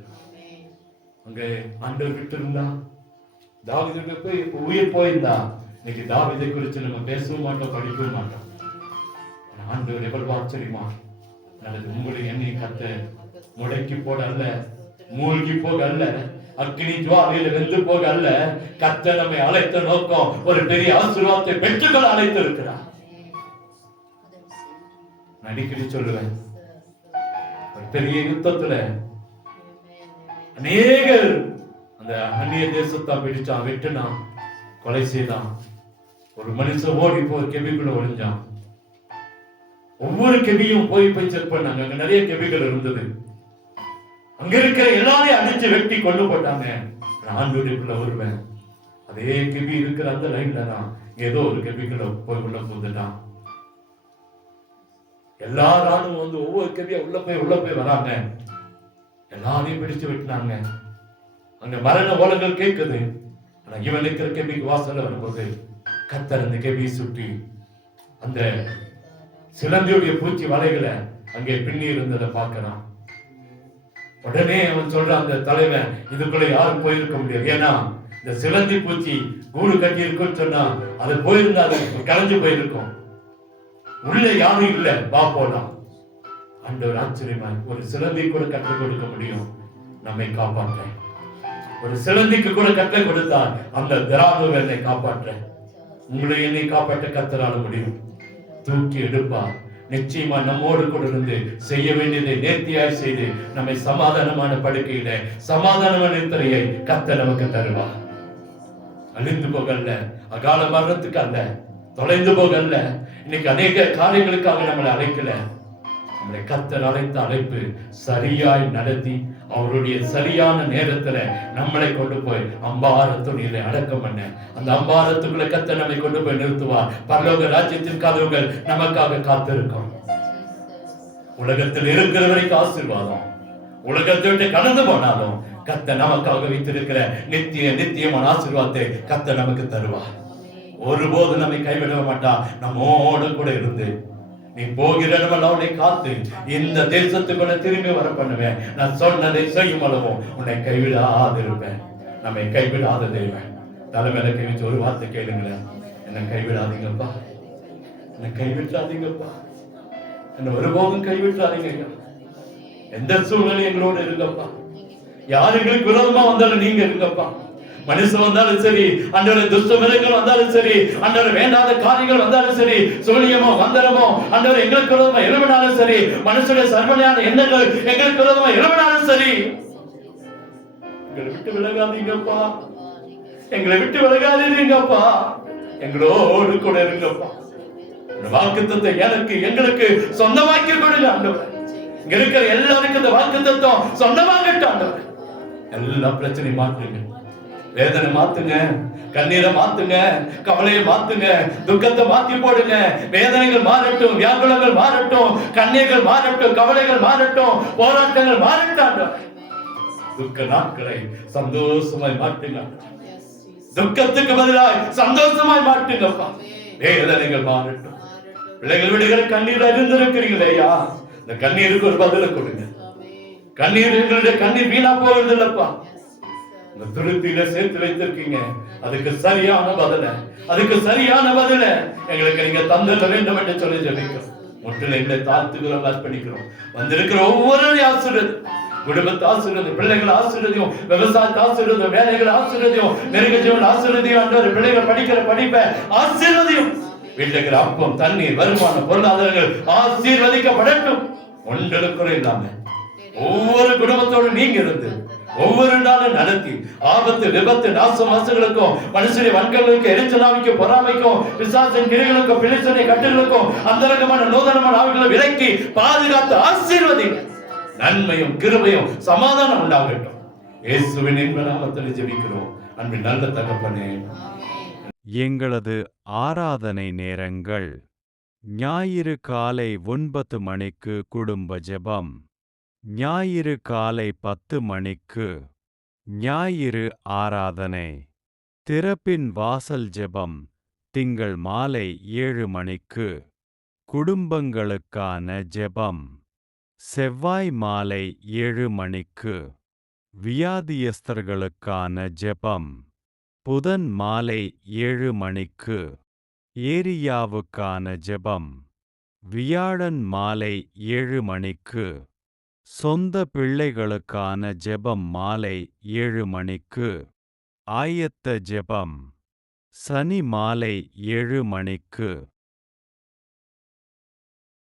அங்க ஆண்டவர் விட்டு இருந்தா, தாவீதுக்கு போய் உயிர் போயிருந்தா, இன்னைக்கு தாவீதை குறித்து நம்ம பேசவும் மாட்டோம், படிக்கவும் மாட்டோம். ஆண்டவர் எவ்வளவு ஆச்சரியமா நல்லது. உங்களை என்னை கர்த்தர் முடக்கி போட அல்ல, மூழ்கி போக அல்ல, அக்கினி ஜுவாலையில வெந்து போக அல்ல, கர்த்தர் நம்மை அழைத்த நோக்கம் ஒரு பெரிய ஆசீர்வாதத்தை பெற்றுக்கொள்ள அழைத்து இருக்கிறார். அடிக்கடி சொல்லுவேன், ஒரு பெரிய யுத்தத்துல அநேகர் அந்த அந்நிய தேசத்தை பிடிச்சான், வெட்டுனான், கொலை செய்தான். ஒரு மனுஷன் ஓடி போய் கெபிக்குள்ள ஒளிஞ்சான். ஒவ்வொரு கெபியும் போய் செக் பண்ணாங்க. அங்க நிறைய கெபிகள் இருந்தது. அங்க இருக்கிற எல்லாரையும் அடிச்சு வெட்டி கொண்டு போட்டாங்க. ஆண்டவருக்குள்ள வருவேன், அதே கெபி இருக்கிற அந்த லைன்ல தான் ஏதோ ஒரு கெபிக்குள்ள போய் உள்ள போந்துட்டான். எல்லா ராணுவம் வந்து ஒவ்வொரு கெபியா உள்ள போய் வராங்க. எல்லாரையும் பிடிச்சு வெட்டினாங்க. அங்க மரண ஓலங்கள் கேட்குது. ஆனா இவன் இருக்கிற கெபிக்கு வாசல்ல வரும்போது கர்த்தர் அந்த கெபியை சுற்றி அந்த சிலந்தியுடைய பூச்சி வலைகளை அங்கே பின்னி இருந்ததை பார்க்கிறான். உடனே அவன் சொல்றான், அந்த தலைவன், இதுக்குள்ள யாரும் போயிருக்க முடியாது, ஏன்னா இந்த சிலந்தி பூச்சி கூடு கட்டி இருக்குன்னு சொன்னா அது போயிருந்தா அது கலைஞ்சு போயிருக்கும், உள்ளே யாரும் இல்லை, வா போலாம். ஆண்டவர் ஆச்சரியமா, ஒரு சிலந்தி கூட கற்றுக் கொடுக்க முடியும் நம்மை காப்பாற்ற. ஒரு சிலந்திக்கு கூட கற்றுக் கொடுத்தார் அந்த திராவிட என்னை காப்பாற்ற. உங்களை என்னை காப்பாற்ற கர்த்தரால முடியும். தூக்கி எடுப்பார். நிச்சயமா நம்மோடு கூட இருந்து செய்ய வேண்டியதை நேர்த்தியாய் செய்து நம்மை சமாதானமான படுக்கையில சமாதானமான நித்திரையை கர்த்தர் நமக்கு தருவார். அழிந்து போகல, அகால மரணத்துக்கு அல்ல, தொலைந்து போகல. இன்னைக்கு அநேக காரியங்களுக்காக நம்மளை அழைக்கல. நம்மளை கர்த்தர் அழைத்த அழைப்பு சரியாய் நடத்தி அவருடைய சரியான நேரத்துல நம்மளை கொண்டு போய் அம்பார துணியில அடக்கம் பண்ண அந்த அம்பாரத்துக்குள்ள கர்த்தர் நம்மை கொண்டு போய் நிறுத்துவார். பரலோக ராஜ்யத்தின் கதவுகள் நமக்காக காத்திருக்கும். உலகத்தில் இருக்கிற வரைக்கும் ஆசீர்வாதம், உலகத்தை விட்டு கடந்து போனாலும் கர்த்தர் நமக்காக வைத்திருக்கிற நித்தியமான ஆசீர்வாதத்தை கர்த்தர் நமக்கு தருவார். ஒருபோது நம்மை கைவிட மாட்டா. நம்மோடு கூட இருந்து நீ போகிற உன்னை காத்து இந்த தேசத்துக்குள்ள திரும்பி வர பண்ணுவேன். நான் சொன்னதை செய்யும் அளவும் உன்னை கைவிடாது இருப்பேன். நம்மை கைவிடாத தேவன். தலைமையில கை வச்சு ஒரு வார்த்தை கேளுங்களேன். என்னை கைவிடாதீங்கப்பா, என்னை கைவிட்டாதீங்கப்பா, என்னை ஒருபோதும் கைவிட்டாதீங்க. எந்த சூழ்நிலை எங்களோடு இருங்கப்பா. யார் எங்களுக்கு விரோதமா வந்தாலும் நீங்க இருங்கப்பா. மனுஷன் வந்தாலும் சரி, அன்றோட துஷ்ட மிருகங்கள் வந்தாலும் சரி, அன்றோட வேண்டாத காரியங்கள் வந்தாலும் சரி, சூனியமோ மந்திரமோ அன்றோட எங்களுக்கு விரோதமா எழுவினாலும் சரி, மனுஷனுடைய சர்வனையான எண்ணங்கள் எங்களுக்கு விரோதமா எழுவினாலும் சரி, எங்களை விட்டு விலகாதீங்கப்பா, எங்களை விட்டு விலகாதீங்கப்பா, எங்களோடு கூட இருங்கப்பா. வாக்குத்தத்தை எனக்கு எங்களுக்கு சொந்தமாக்கி கொடுங்க ஆண்டவரே. இங்க இருக்கிற எல்லாருக்கும் இந்த வாக்குத்தத்தம் சொந்தமாகட்டும் ஆண்டவரே. எல்லா பிரச்சனையும் மாற்றுங்க, வேதனை மாத்துங்க, கண்ணீரை மாத்துங்க, கவலையை மாத்துங்க, துக்கத்தை மாத்தி போடுங்க. வேதனைகள் மாறட்டும், வியாகுலங்கள் மாறட்டும், கண்ணீர்கள் மாறட்டும், கவலைகள் மாறட்டும், போராட்டங்கள் மாறட்டும். துக்க நாட்களை சந்தோஷமாய் மாட்டுங்க. துக்கத்துக்கு பதிலாக சந்தோஷமாய் மாட்டுங்கப்பா. வேதனைகள் மாறட்டும். பிள்ளைகள் வீடுகள் கண்ணீர் அறிந்திருக்கிறீங்களேயா, இந்த கண்ணீருக்கு ஒரு பதில கொடுங்க. கண்ணீர் எங்களுடைய கண்ணீர் வீணா போகிறது இல்லப்பா. திருப்தியில சேர்த்து வைத்திருக்கீங்க. அதுக்கு சரியான பதில, அதுக்கு சரியான பதில எங்களுக்கு நீங்க தந்துட வேண்டும் என்று சொல்லி ஜெபிக்கிறோம். முற்றிலும் எங்களை தாழ்த்துக்கிறோம், அர்ப்பணிக்கிறோம். வந்திருக்கிற ஒவ்வொரு ஆசீர்வாதம், குடும்பத்தை ஆசீர்வாதம், பிள்ளைகள் ஆசீர்வாதம், விவசாயத்தை ஆசீர்வாதம், வேலைகள் ஆசீர்வாதம், மிருக ஜீவன் ஆசீர்வாதம், பிள்ளைகள் படிக்கிற படிப்பை ஆசீர்வாதம், வீட்டில் இருக்கிற அப்பம், தண்ணீர், வருமானம், பொருளாதாரங்கள் ஆசீர்வதிக்கப்படட்டும். ஒன்றுக்குறை இல்லாம ஒவ்வொரு குடும்பத்தோடு நீங்க இருந்து ஒவ்வொரு நாளும் நடத்தி ஆபத்து, விபத்து, நாசம், மாசுகளுக்கும், மனுஷனுடைய வன்களுக்கும், எரிச்சலாவிக்கும், பொறாமைக்கும், பிசாசின் கிரிகளுக்கும், பிள்ளைசனை கட்டுகளுக்கும், அந்தரங்கமான நூதனமான ஆவிகளை விலக்கி பாதுகாத்து ஆசீர்வதிங்க. நன்மையும் கிருபையும் சமாதானம் உண்டாகட்டும். இயேசுவின் இன்ப நாமத்தில் ஜெபிக்கிறோம் அன்பின் நல்ல தகப்பனே. எங்களது ஆராதனை நேரங்கள்: ஞாயிறு காலை 9 மணிக்கு குடும்ப ஜெபம், ஞாயிறு காலை 10 மணிக்கு ஞாயிறு ஆராதனை, திறப்பின் வாசல் ஜெபம் திங்கள் மாலை 7 மணிக்கு, குடும்பங்களுக்கான ஜெபம் செவ்வாய் மாலை 7 மணிக்கு, வியாதியஸ்தர்களுக்கான ஜெபம் புதன் மாலை 7 மணிக்கு, ஏரியாவுக்கான ஜெபம் வியாழன் மாலை 7 மணிக்கு, சொந்த பிள்ளைகளுக்கான ஜெபம் மாலை 7 மணிக்கு, ஆயத்த ஜெபம் சனி மாலை 7 மணிக்கு.